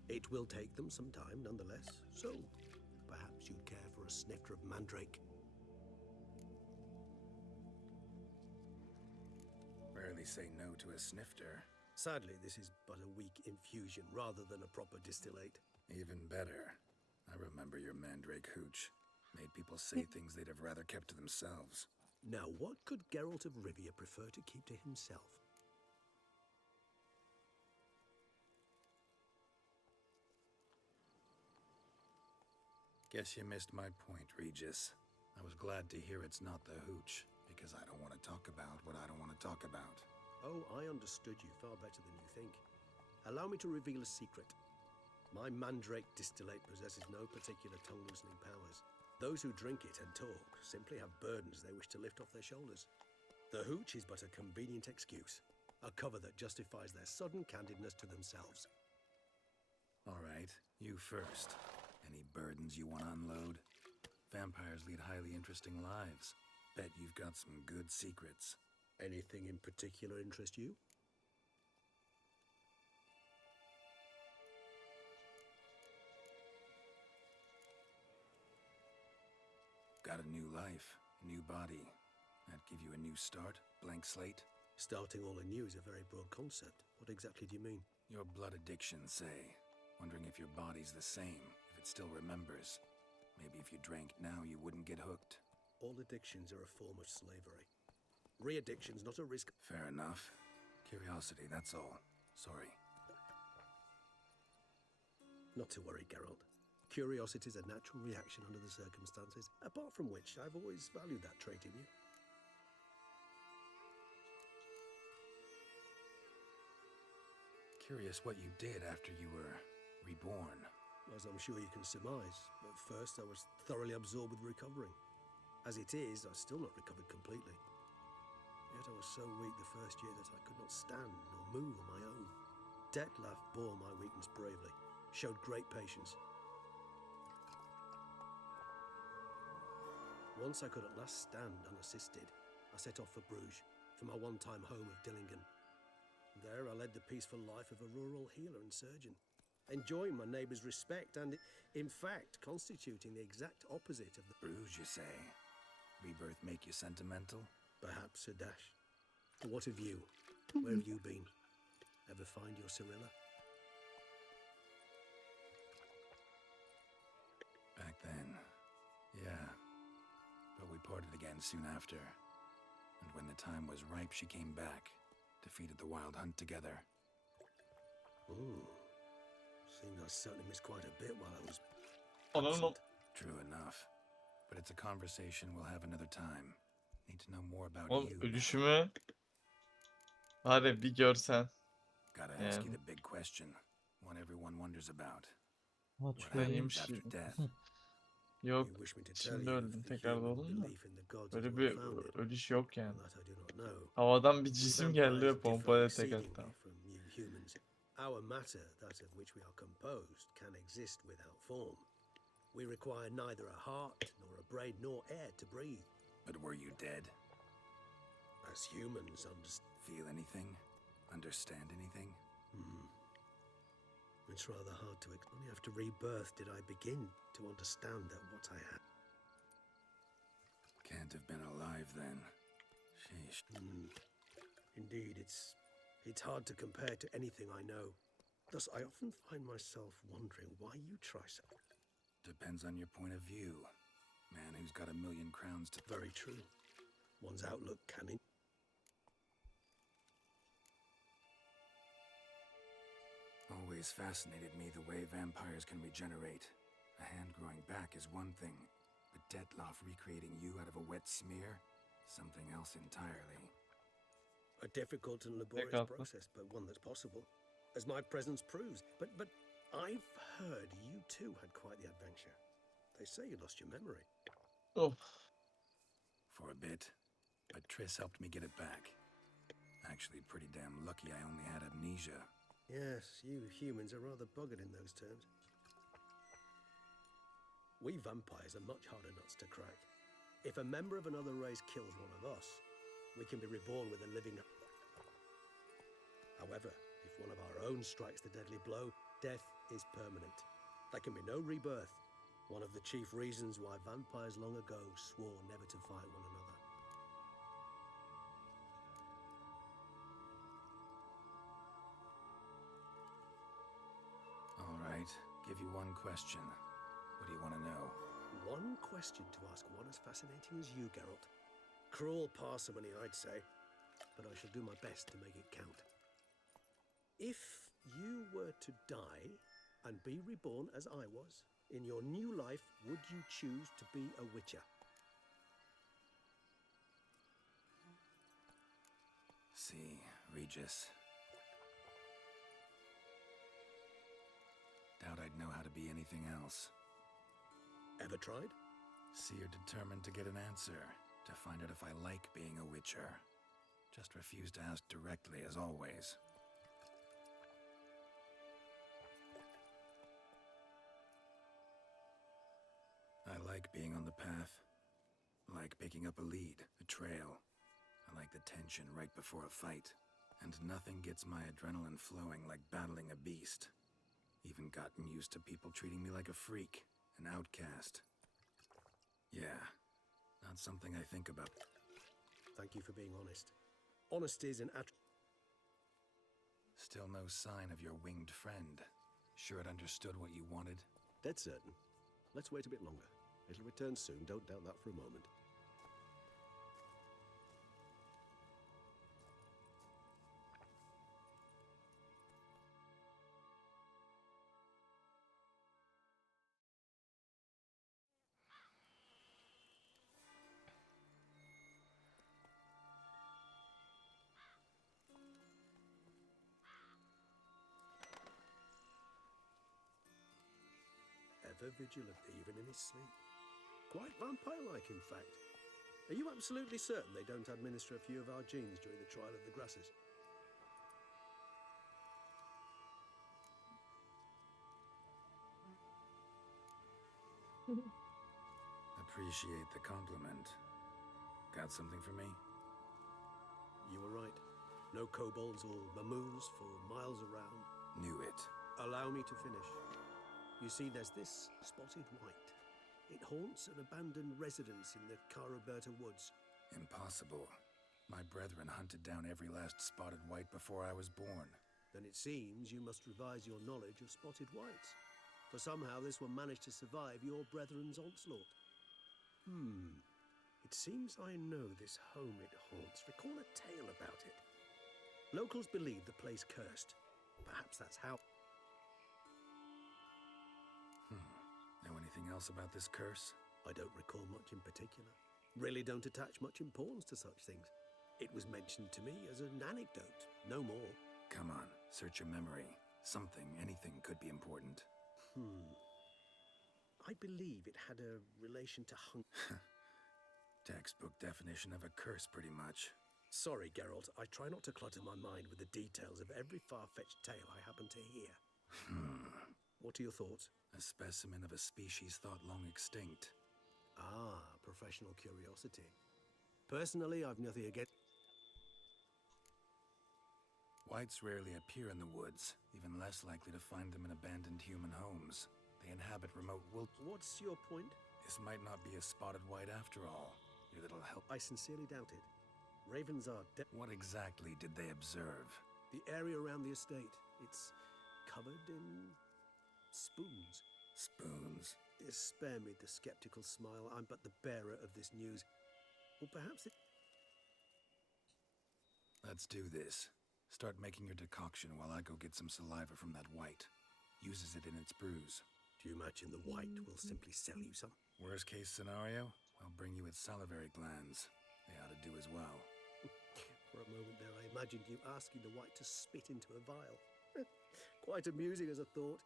It will take them some time, nonetheless, so perhaps you'd care for a snifter of mandrake. Rarely say no to a snifter. Sadly, this is but a weak infusion rather than a proper distillate. Even better. I remember your mandrake hooch. Made people say things they'd have rather kept to themselves. Now, what could Geralt of Rivia prefer to keep to himself? Guess you missed my point, Regis. I was glad to hear it's not the hooch, because I don't want to talk about what I don't want to talk about. Oh, I understood you far better than you think. Allow me to reveal a secret. My mandrake distillate possesses no particular tongue-loosening powers. Those who drink it and talk simply have burdens they wish to lift off their shoulders. The hooch is but a convenient excuse, a cover that justifies their sudden candidness to themselves. All right, you first. Any burdens you want to unload? Vampires lead highly interesting lives. Bet you've got some good secrets. Anything in particular interest you? Got a new life, a new body. That give you a new start? Blank slate? Starting all anew is a very broad concept. What exactly do you mean? Your blood addiction, say. Wondering if your body's the same, if it still remembers. Maybe if you drank now, you wouldn't get hooked. All addictions are a form of slavery. Re-addiction's not a risk. Fair enough. Curiosity, that's all. Sorry. Not to worry, Geralt. Curiosity is a natural reaction under the circumstances, apart from which I've always valued that trait in you. Curious what you did after you were reborn. As I'm sure you can surmise, at first I was thoroughly absorbed with recovering. As it is, I've still not recovered completely. Yet I was so weak the first year that I could not stand nor move on my own. Detlef bore my weakness bravely, showed great patience. Once I could at last stand unassisted, I set off for Bruges, for my one-time home of Dillingen. There I led the peaceful life of a rural healer and surgeon, enjoying my neighbours' respect and, in fact, constituting the exact opposite of the... Bruges, you say? Rebirth make you sentimental? Perhaps a dash. What of you? Where have you been? Ever find your Cyrilla? Back then, yeah. But we parted again soon after. And when the time was ripe, she came back. Defeated the Wild Hunt together. Ooh. Seems I certainly missed quite a bit while I was Anam. absent. True enough. But it's a conversation we'll have another time. Need to know more about Oğlum you. ölüşümü var ya bir görsen. Gotta ask you Yeah. the big question. One everyone wonders about. What What you mean? happens Neymiş? after death? Yok, You wish me to tell şimdi you öldüm if the tekrar human doğdum da. belief in the gods is Böyle well bir founded? ölüş yok yani. That I do not know. Havadan bir cisim geldi Vampires ve differ pompayla tek exceedingly attı. from you humans. Our matter, that of which we are composed, can exist without form. We require neither a heart, nor a brain, nor air to breathe. But were you dead? As humans, Feel anything? Understand anything? it's rather hard to explain. Only after rebirth did I begin to understand that what I had. Can't have been alive then. Sheesh. Indeed, it's hard to compare to anything I know. Thus, I often find myself wondering why you try so. Depends on your point of view. Man who's got a million crowns to... Very true. One's outlook can... Always fascinated me the way vampires can regenerate. A hand growing back is one thing, but Dettlaff recreating you out of a wet smear? Something else entirely. A difficult and laborious up. process, but one that's possible, as my presence proves. But I've heard you too had quite the adventure. They say you lost your memory. Of. For a bit. but Triss helped me get it back. Actually, pretty damn lucky I only had amnesia. Yes, you humans are rather buggered in those terms. We vampires are much harder nuts to crack. If a member of another race kills one of us, we can be reborn with a living... However, if one of our own strikes the deadly blow, death is permanent. There can be no rebirth. One of the chief reasons why vampires long ago swore never to fight one another. All right, give you one question. What do you want to know? One question to ask one as fascinating as you, Geralt. Cruel parsimony, I'd say, but I shall do my best to make it count. If you were to die and be reborn as I was, in your new life, would you choose to be a Witcher? See, Regis. Doubt I'd know how to be anything else. Ever tried? See, you're determined to get an answer, to find out if I like being a Witcher. Just refuse to ask directly, as always. I like being on the path. I like picking up a lead, a trail. I like the tension right before a fight. And nothing gets my adrenaline flowing like battling a beast. Even gotten used to people treating me like a freak, an outcast. Yeah, not something I think about. Thank you for being honest. Honesty is an Still no sign of your winged friend. Sure it understood what you wanted? Dead certain. Let's wait a bit longer. It'll return soon, don't doubt that for a moment. Ever vigilant, even in his sleep. Quite vampire-like, in fact. Are you absolutely certain they don't administer a few of our genes during the trial of the grasses? Appreciate the compliment. Got something for me? You were right. No kobolds or mamoons for miles around. Knew it. Allow me to finish. You see, there's this spotted white. It haunts an abandoned residence in the Caraberta woods. Impossible. My brethren hunted down every last spotted white before I was born. Then it seems you must revise your knowledge of spotted whites. For somehow this one managed to survive your brethren's onslaught. It seems I know this home it haunts. Recall a tale about it. Locals believe the place cursed. Perhaps that's how... Know anything else about this curse? I don't recall much in particular. Really don't attach much importance to such things. It was mentioned to me as an anecdote, no more. Come on, search your memory. Something, anything could be important. I believe it had a relation to Textbook definition of a curse, pretty much. Sorry, Geralt. I try not to clutter my mind with the details of every far-fetched tale I happen to hear. What are your thoughts? A specimen of a species thought long extinct. Ah, professional curiosity. Personally, I've nothing against... Whites rarely appear in the woods, even less likely to find them in abandoned human homes. They inhabit remote What's your point? This might not be a spotted white after all. Your little help. I sincerely doubt it. Ravens are What exactly did they observe? The area around the estate. It's covered in... spoons. Spoons? Spare me the skeptical smile. I'm but the bearer of this news. Or perhaps it... Let's do this. Start making your decoction while I go get some saliva from that white. Uses it in its brews. Do you imagine the white will simply sell you some? Worst case scenario, I'll bring you its salivary glands. They ought to do as well. For a moment there, I imagined you asking the white to spit into a vial. Quite amusing as a thought,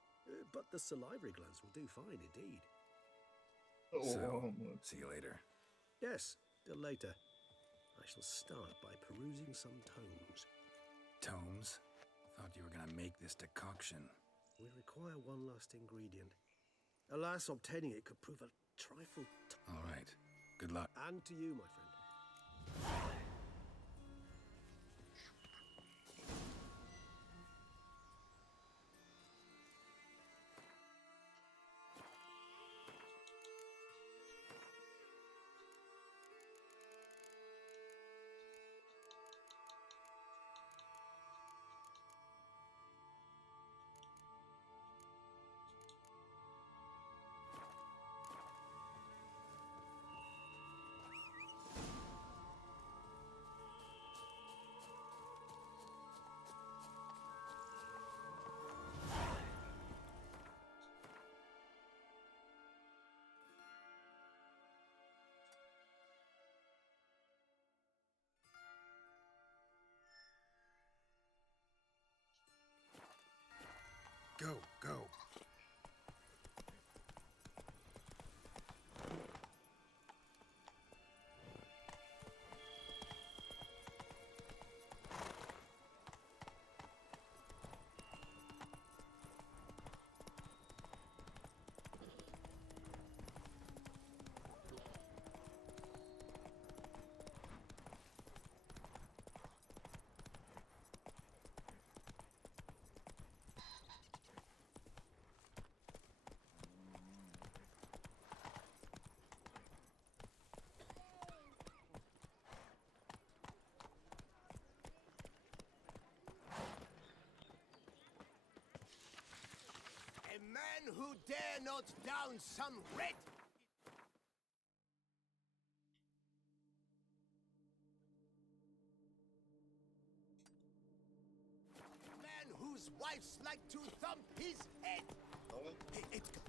but the salivary glands will do fine indeed. Oh, So, see you later. Yes, till later. I shall start by perusing some tomes. Tomes? Thought you were gonna make this decoction. We require one last ingredient. Alas, obtaining it could prove a trifle. All right. Good luck. And to you, my friend. Go, go. A man who dare not down some red. Man whose wives like to thump his head. Hey, Edgar.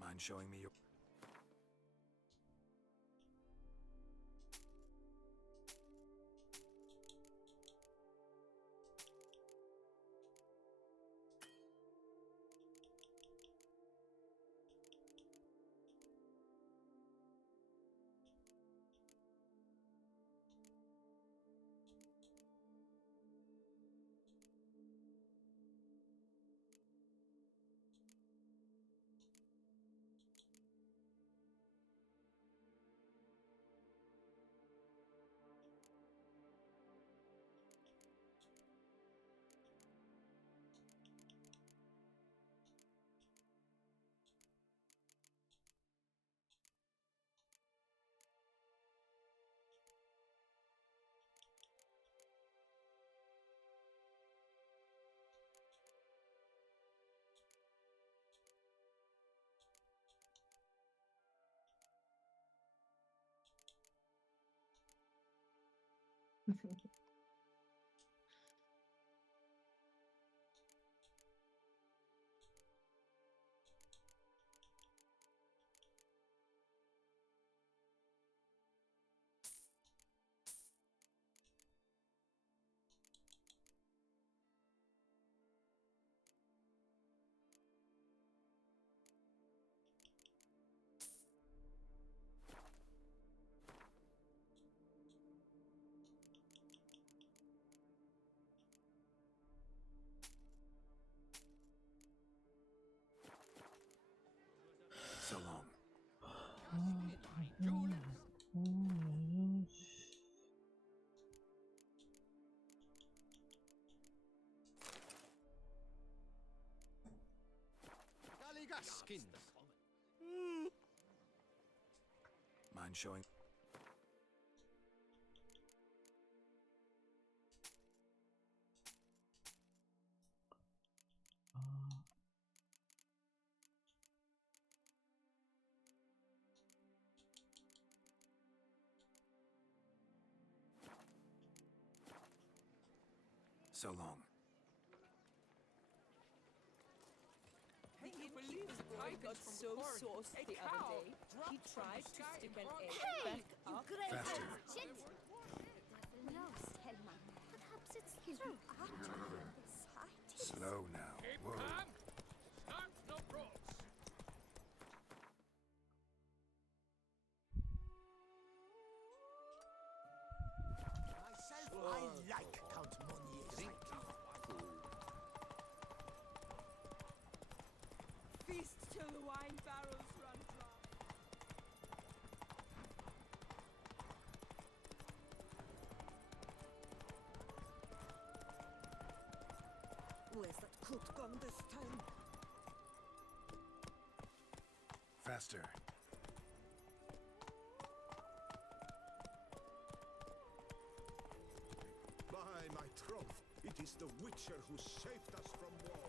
Mind showing me your... So long. Galligaskins. Mind showing... So long. Can you believe the price got so sauced the other day. He tried to stick an egg back up. Faster. Shit! Devil knows, Helma. Perhaps it's true after all this scientist. Slow now. Whoa. Myself, I like Count Monier's idea. Feast till the wine barrels run dry. Where's that cook gone this time? Faster. By my troth, it is the Witcher who saved us from war.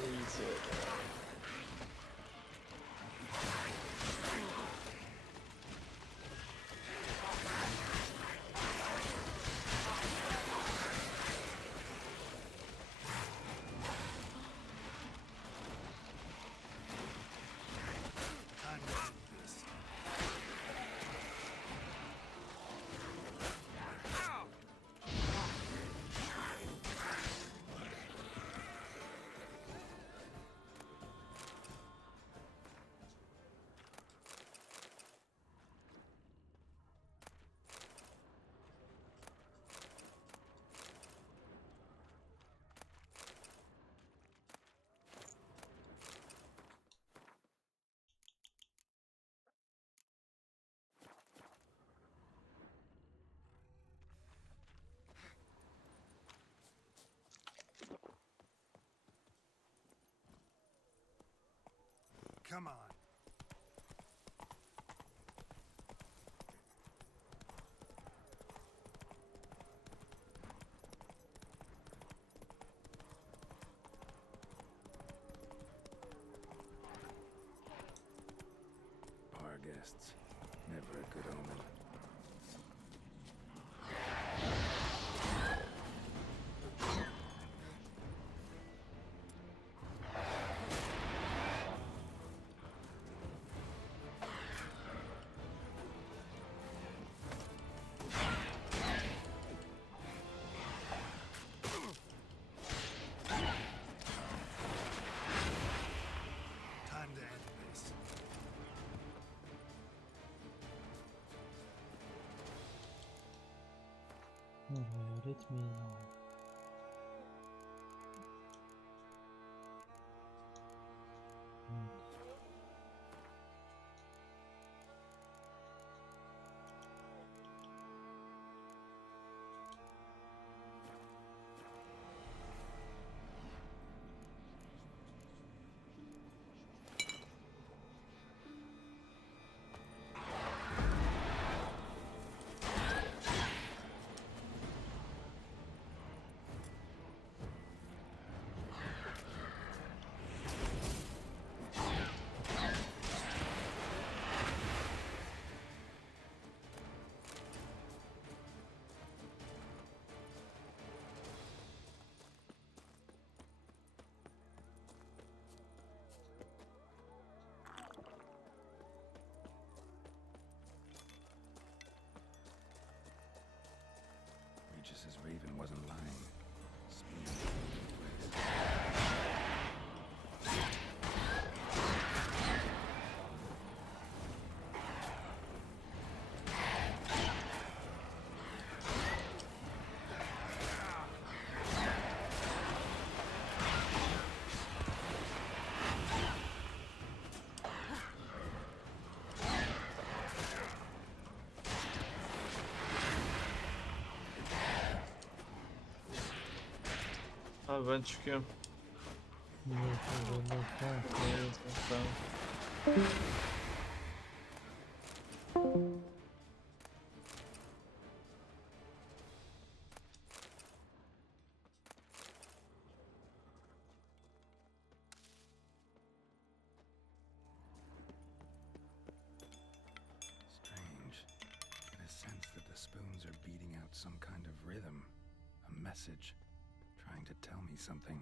Neyse. Come on. Bar guests. Never a good omen. Time to end this. Öğretmeyin abi. Regis's raven wasn't lying. Spinning in place. Abi ben çıkıyorum. Yok, zorunda tamam. Evet, tamam. message, trying to tell me something.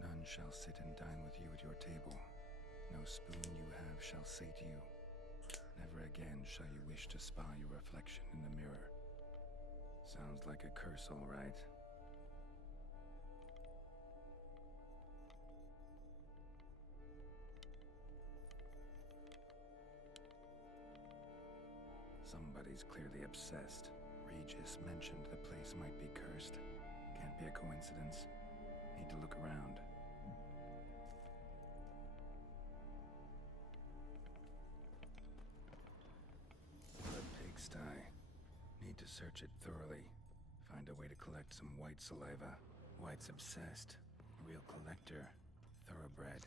None shall sit and dine with you at your table. No spoon you have shall sate you. Never again shall you wish to spy your reflection in the mirror. Sounds like a curse, all right. Somebody's clearly obsessed. Regis mentioned the place might be cursed. Can't be a coincidence. Need to look around. What a pigsty. Need to search it thoroughly. Find a way to collect some white saliva. White's obsessed. Real collector. Thoroughbred.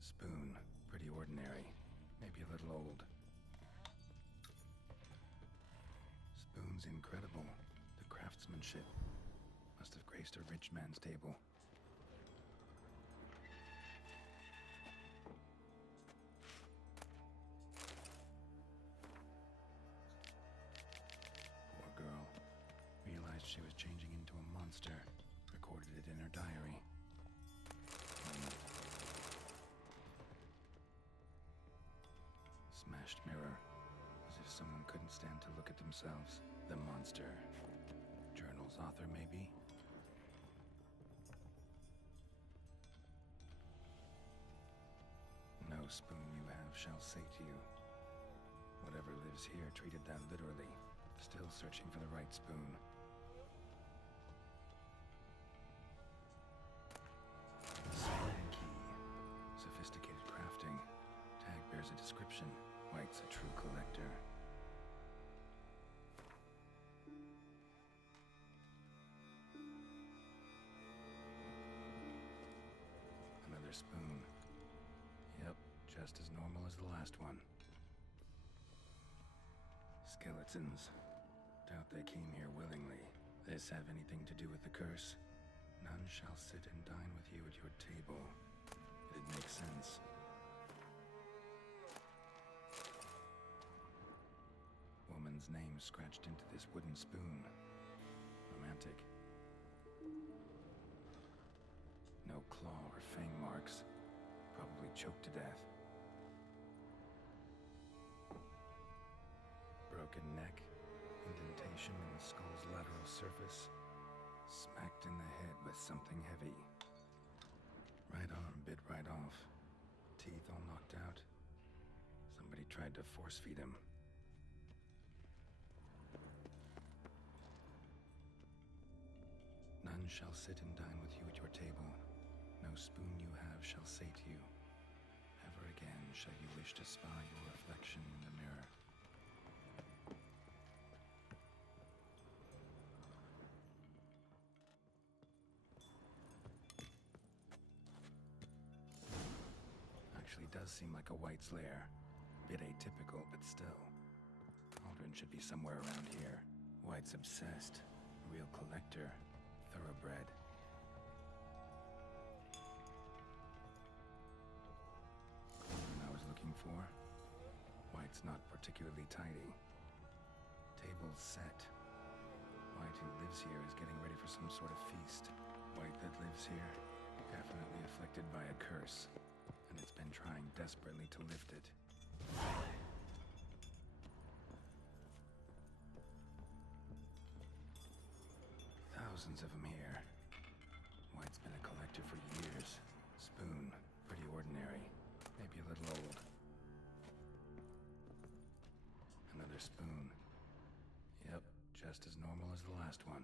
Spoon. Pretty ordinary. Maybe a little old. Spoon's incredible. The craftsmanship. Must have graced a rich man's table. Poor girl. Realized she was changing into a monster. Recorded it in her diary. Smashed mirror. As if someone couldn't stand to look at themselves. The monster. Journal's author, maybe? No spoon you have shall sate you. Whatever lives here treated that literally. Still searching for the right spoon. Spoon key. Sophisticated crafting. Tag bears a description. White's a true collector. Another spoon. Yep, just as normal as the last one. Skeletons. Doubt they came here willingly. This have anything to do with the curse? None shall sit and dine with you at your table. It makes sense. Woman's name scratched into this wooden spoon. Romantic. No claw or fang marks. Probably choked to death. Broken neck. Indentation in the skull's lateral surface. Smacked in the head with something heavy. Right arm bit right off. Teeth all knocked out. Somebody tried to force feed him. None shall sit and dine with you at your table. No spoon you have shall sate you. Never again shall you wish to spy your reflection in the mirror. Actually does seem like a White's lair. Bit atypical, but still. Aldrin should be somewhere around here. White's obsessed. Real collector. Thoroughbred. What I was looking for? White's not particularly tidy. Table's set. White who lives here is getting ready for some sort of feast. White that lives here, definitely afflicted by a curse. And it's been trying desperately to lift it. Thousands of them here. White's been a collector for years. Spoon, pretty ordinary. Maybe a little old. Another spoon. Yep, just as normal as the last one.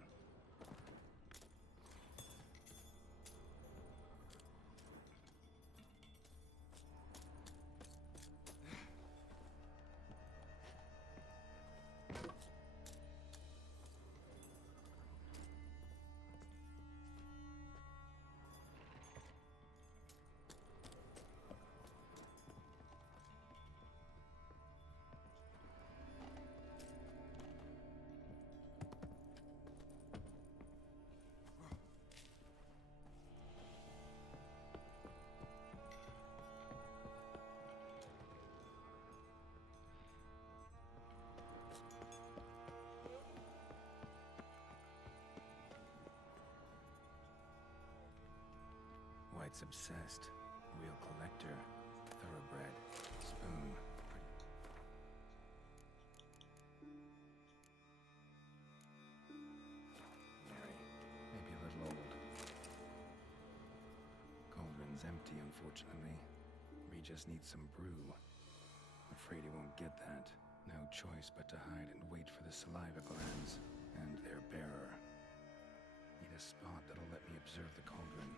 It's obsessed. Real collector. Thoroughbred. Spoon. Mary, maybe a little old. Cauldron's empty, unfortunately. Regis needs some brew. Afraid he won't get that. No choice but to hide and wait for the saliva glands and their bearer. Need a spot that'll let me observe the cauldron.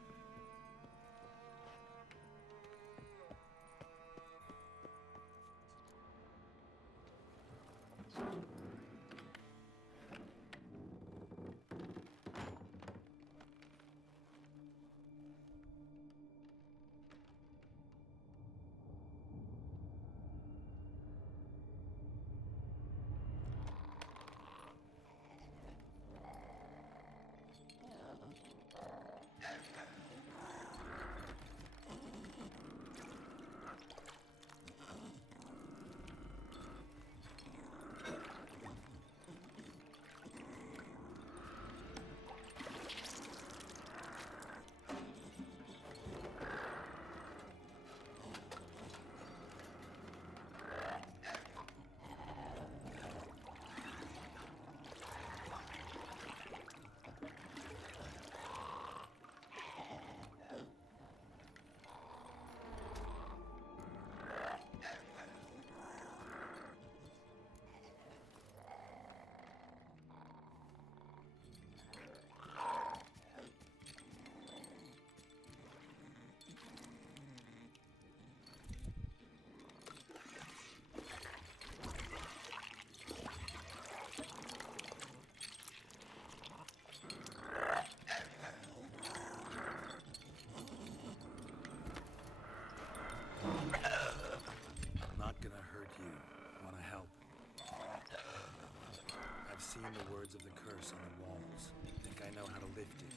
Seen the words of the curse on the walls. Think I know how to lift it.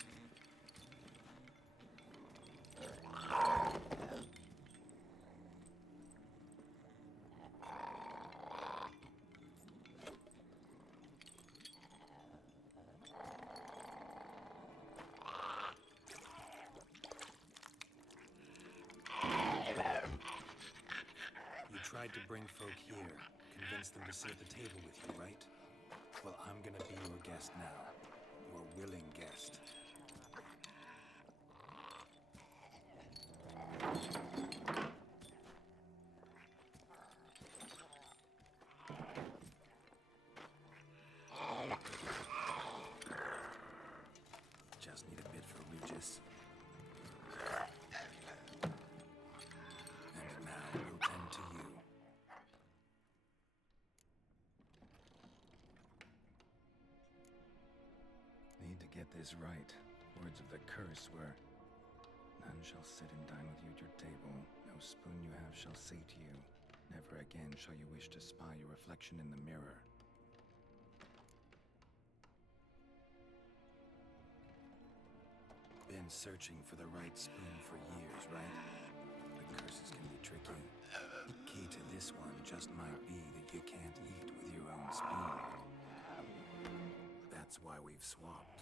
You tried to bring folk here, convince them to sit at the table with you, right? Well, I'm gonna be your guest now. Your willing guest. Just need a bit for Regis. And now we'll tend to you. Need to get this right. Words of the curse were, none shall sit and dine with you at your table. No spoon you have shall say to you. Never again shall you wish to spy your reflection in the mirror. Been searching for the right spoon for years, right? The curses can be tricky. Key to this one just might be that you can't eat with your own spoon. That's why we've swapped.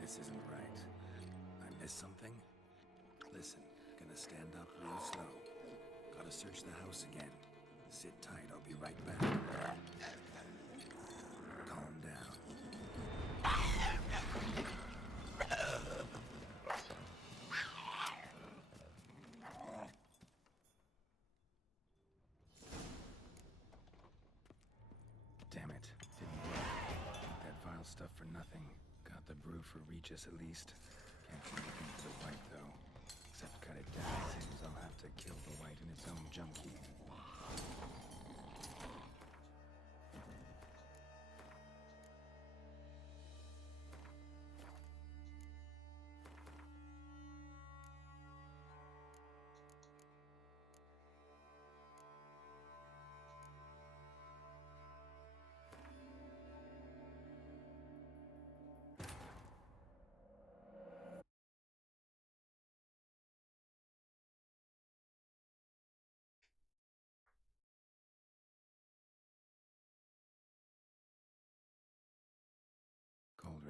This isn't right. I missed something? Listen, gonna stand up real slow. Gotta search the house again. Sit tight, I'll be right back. Calm down. Damn it. Didn't work. Ate that vile stuff for nothing. Got the brew for Regis at least. Can't do anything for the white though. Except cut it down, seems I'll have to kill the white in its own junkie.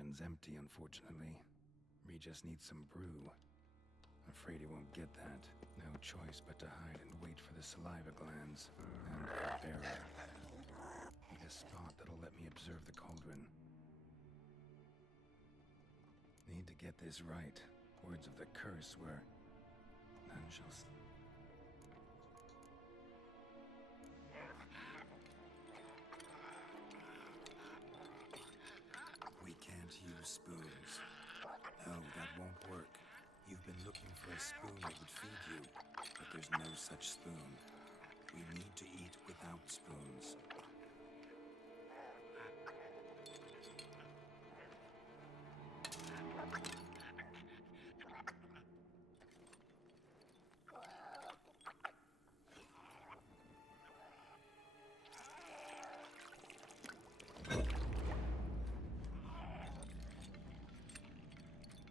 cauldron's empty, unfortunately. We just need some brew. Afraid he won't get that. No choice but to hide and wait for the saliva glands. And the bearer. Need a spot that'll let me observe the cauldron. Need to get this right. Words of the curse were... None shall... We can't use spoons. No, that won't work. You've been looking for a spoon that would feed you, but there's no such spoon. We need to eat without spoons.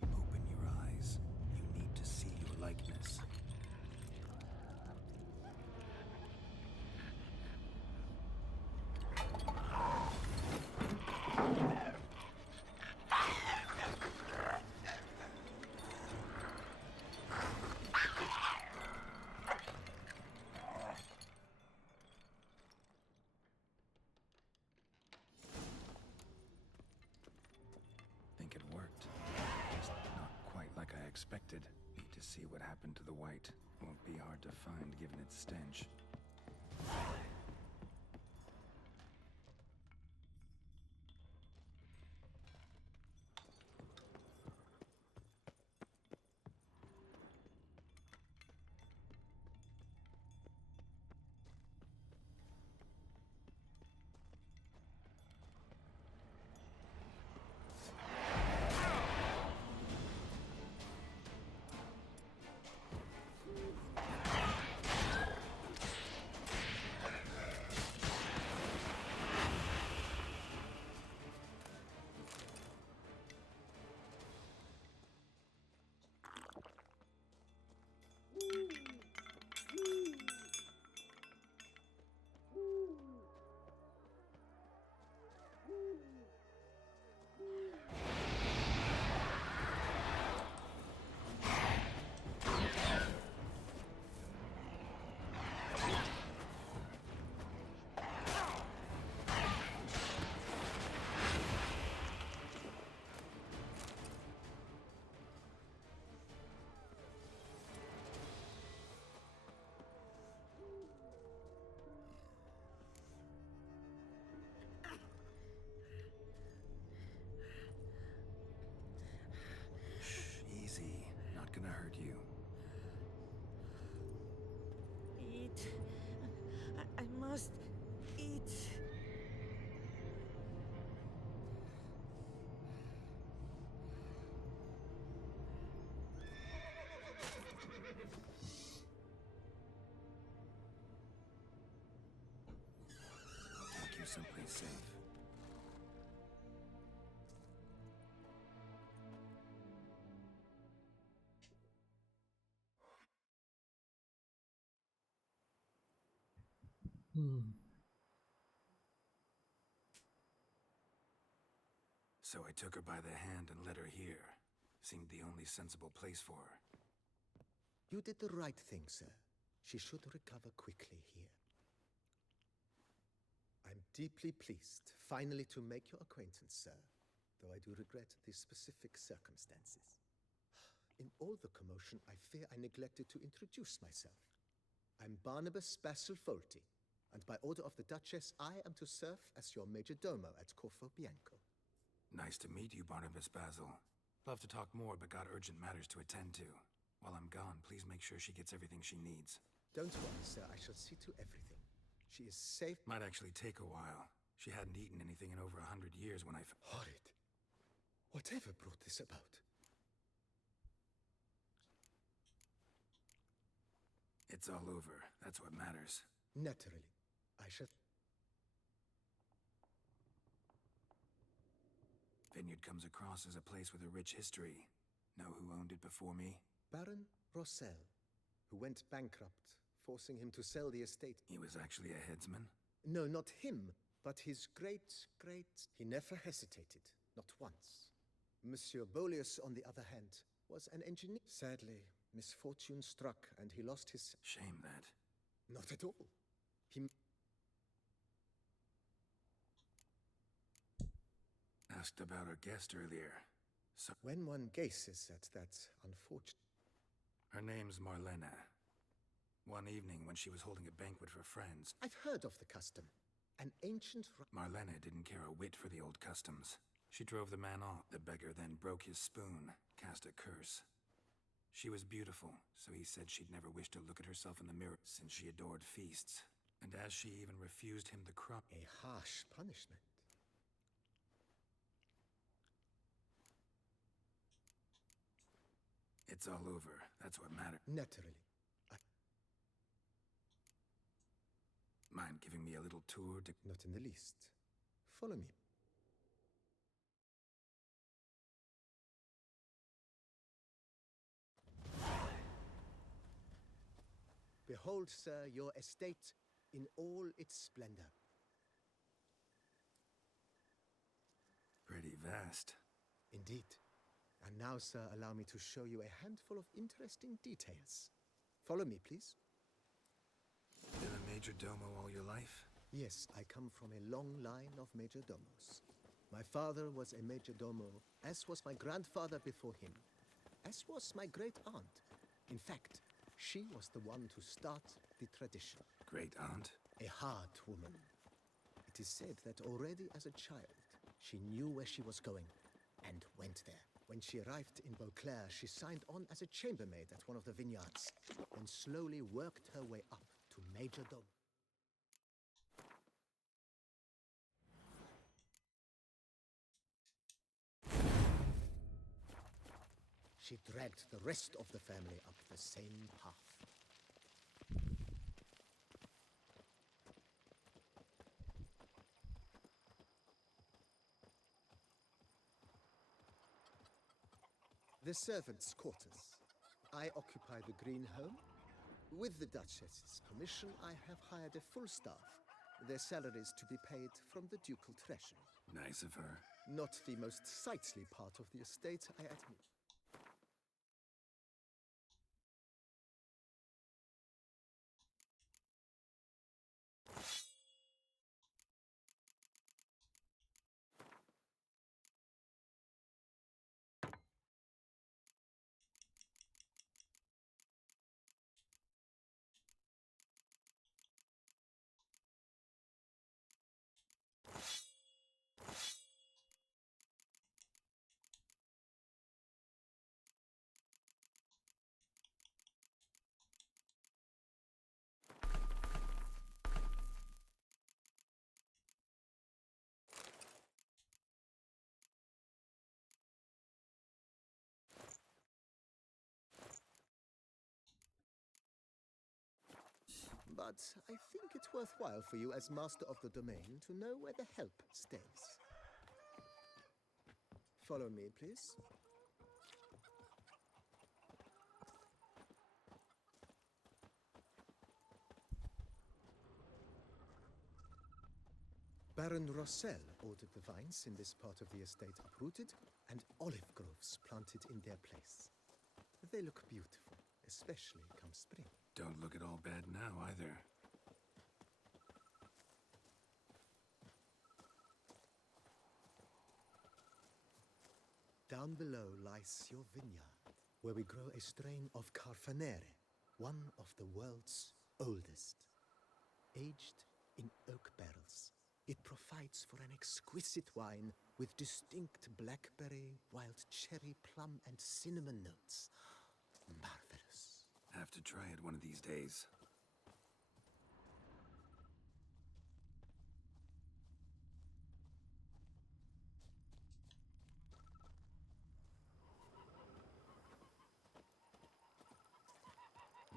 Open your eyes. You need to see your likeness. Think it worked. Just not quite like I expected. Need to see what happened to the white. Won't be hard to find given its stench. Easy. Not gonna hurt you. Eat. I must eat. Take you someplace safe. So I took her by the hand and led her here. Seemed the only sensible place for her. You did the right thing, sir. She should recover quickly here. I'm deeply pleased, finally, to make your acquaintance, sir, though I do regret the specific circumstances. In all the commotion, I fear I neglected to introduce myself. I'm Barnabas Basilfolti, and by order of the Duchess, I am to serve as your major domo at Corvo Bianco. Nice to meet you, Barnabas Basil. Love to talk more, but got urgent matters to attend to. While I'm gone, please make sure she gets everything she needs. Don't worry, sir. I shall see to everything. She is safe. Might actually take a while. She hadn't eaten anything in over 100 years when I... Horrid. Whatever brought this about? It's all over. That's what matters. Naturally. I shall... Vineyard comes across as a place with a rich history. Know who owned it before me? Baron Rossel, who went bankrupt, forcing him to sell the estate. He was actually a headsman? No, not him, but his great... He never hesitated, not once. Monsieur Bolius, on the other hand, was an engineer. Sadly, misfortune struck and he lost his... Shame that. Not at all. He... Asked about our guest earlier. So When one gazes at that unfortunate... her name's Marlena. One evening when she was holding a banquet for friends, I've heard of the custom. An ancient... Marlena didn't care a whit for the old customs. She drove the man off. The beggar then broke his spoon, cast a curse. She was beautiful, so he said she'd never wish to look at herself in the mirror since she adored feasts. And as she even refused him the crop... A harsh punishment. It's all over. That's what matters. Naturally. Mind giving me a little tour to... Not in the least. Follow me. Behold, sir, your estate in all its splendor. Pretty vast. Indeed. And now, sir, allow me to show you a handful of interesting details. Follow me, please. Been a major domo all your life? Yes, I come from a long line of major domos. My father was a major domo, as was my grandfather before him, as was my great aunt. In fact, she was the one to start the tradition. Great aunt? A hard woman. It is said that already as a child, she knew where she was going and went there. When she arrived in Beauclair, she signed on as a chambermaid at one of the vineyards, and slowly worked her way up to major domo. She dragged the rest of the family up the same path. The servants' quarters. I occupy the green home. With the Duchess's permission, I have hired a full staff. Their salaries to be paid from the ducal treasury. Nice of her. Not the most sightly part of the estate, I admit. But I think it's worthwhile for you as master of the domain to know where the help stays. Follow me, please. Baron Rossel ordered the vines in this part of the estate uprooted and olive groves planted in their place. They look beautiful, especially come spring. Don't look at all bad now, either. Down below lies your vineyard, where we grow a strain of Carfanere, one of the world's oldest. Aged in oak barrels, it provides for an exquisite wine with distinct blackberry, wild cherry, plum, and cinnamon notes. Marvelous. Have to try it one of these days.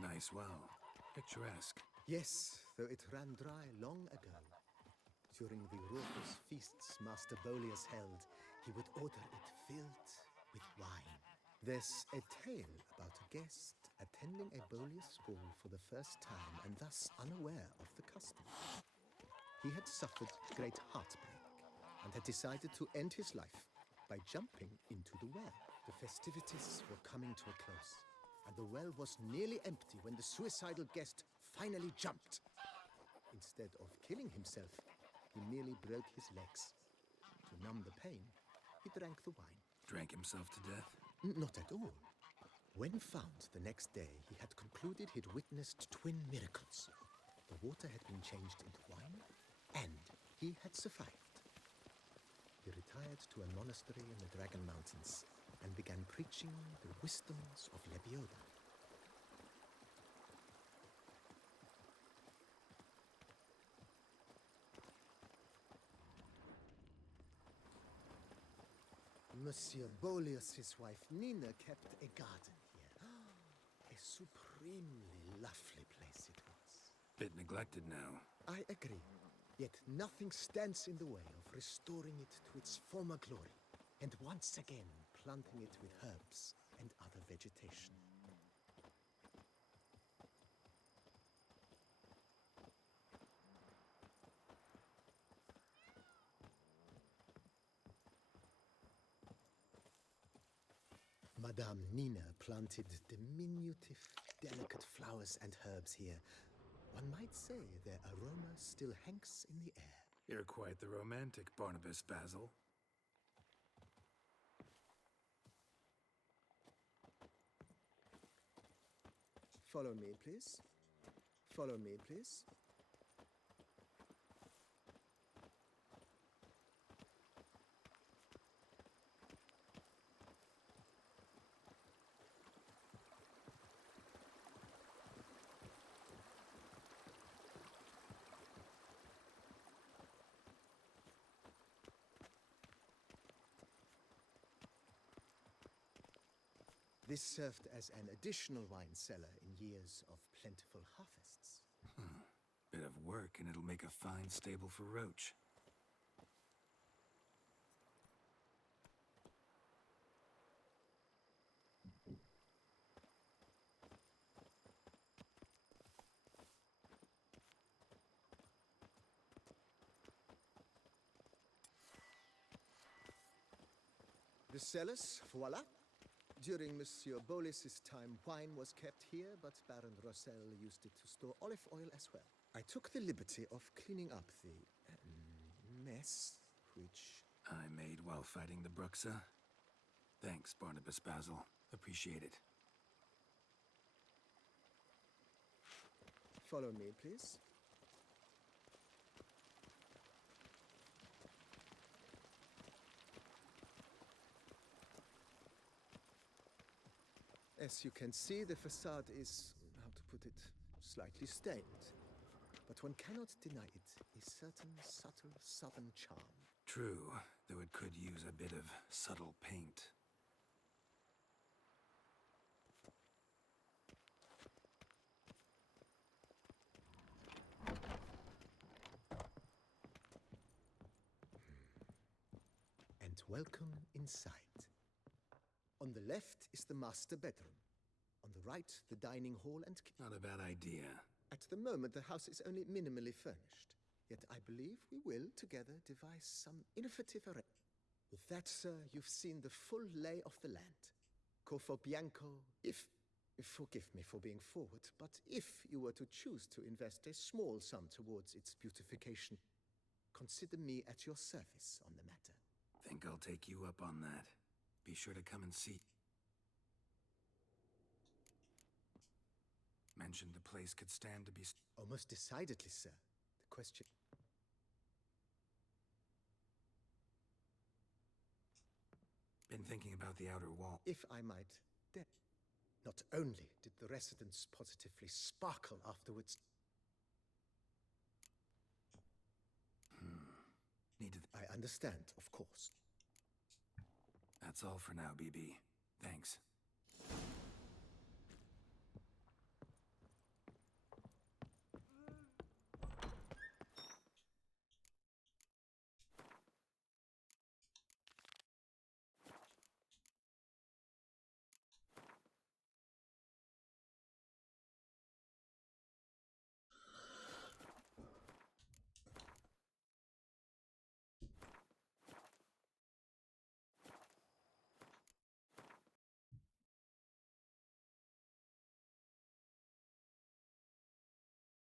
Nice well. Picturesque. Yes, though it ran dry long ago. During the raucous feasts Master Bolius held, he would order it filled with wine. There's a tale about a guest attending a Bolius ball for the first time and thus unaware of the custom. He had suffered great heartbreak and had decided to end his life, by jumping into the well. The festivities were coming to a close, and the well was nearly empty when the suicidal guest finally jumped. Instead of killing himself, he merely broke his legs. To numb the pain, he drank the wine. Drank himself to death? Not at all. When found the next day, he had concluded he'd witnessed twin miracles. The water had been changed into wine, and he had survived. He retired to a monastery in the Dragon Mountains and began preaching the wisdoms of Lebioda. Monsieur Boleus's wife Nina kept a garden here. A supremely lovely place it was. Bit neglected now. I agree. Yet nothing stands in the way of restoring it to its former glory, and once again planting it with herbs and other vegetation. Madame Nina planted diminutive, delicate flowers and herbs here. One might say their aroma still hangs in the air. You're quite the romantic, Barnabas Basil. Follow me, please. Follow me, please. This served as an additional wine cellar in years of plentiful harvests. Bit of work, and it'll make a fine stable for Roach. The cellars, voila. During Monsieur Boleus's time, wine was kept here, but Baron Rossel used it to store olive oil as well. I took the liberty of cleaning up the mess, which I made while fighting the Bruxa. Thanks, Barnabas Basil. Appreciate it. Follow me, please. As you can see, the facade is, how to put it, slightly stained. But one cannot deny it a certain subtle southern charm. True, though it could use a bit of subtle paint. And welcome inside. On the left is the master bedroom. On the right, the dining hall and Not a bad idea. At the moment, the house is only minimally furnished. Yet I believe we will, together, devise some innovative arrangement. With that, sir, you've seen the full lay of the land. Corvo Bianco, forgive me for being forward, but if you were to choose to invest a small sum towards its beautification, consider me at your service on the matter. Think I'll take you up on that. Be sure to come and see. Mentioned the place could stand to be... Almost decidedly, sir. The question... Been thinking about the outer wall. If I might dare. Not only did the residence positively sparkle afterwards... Needed... I understand, of course. That's all for now, BB. Thanks.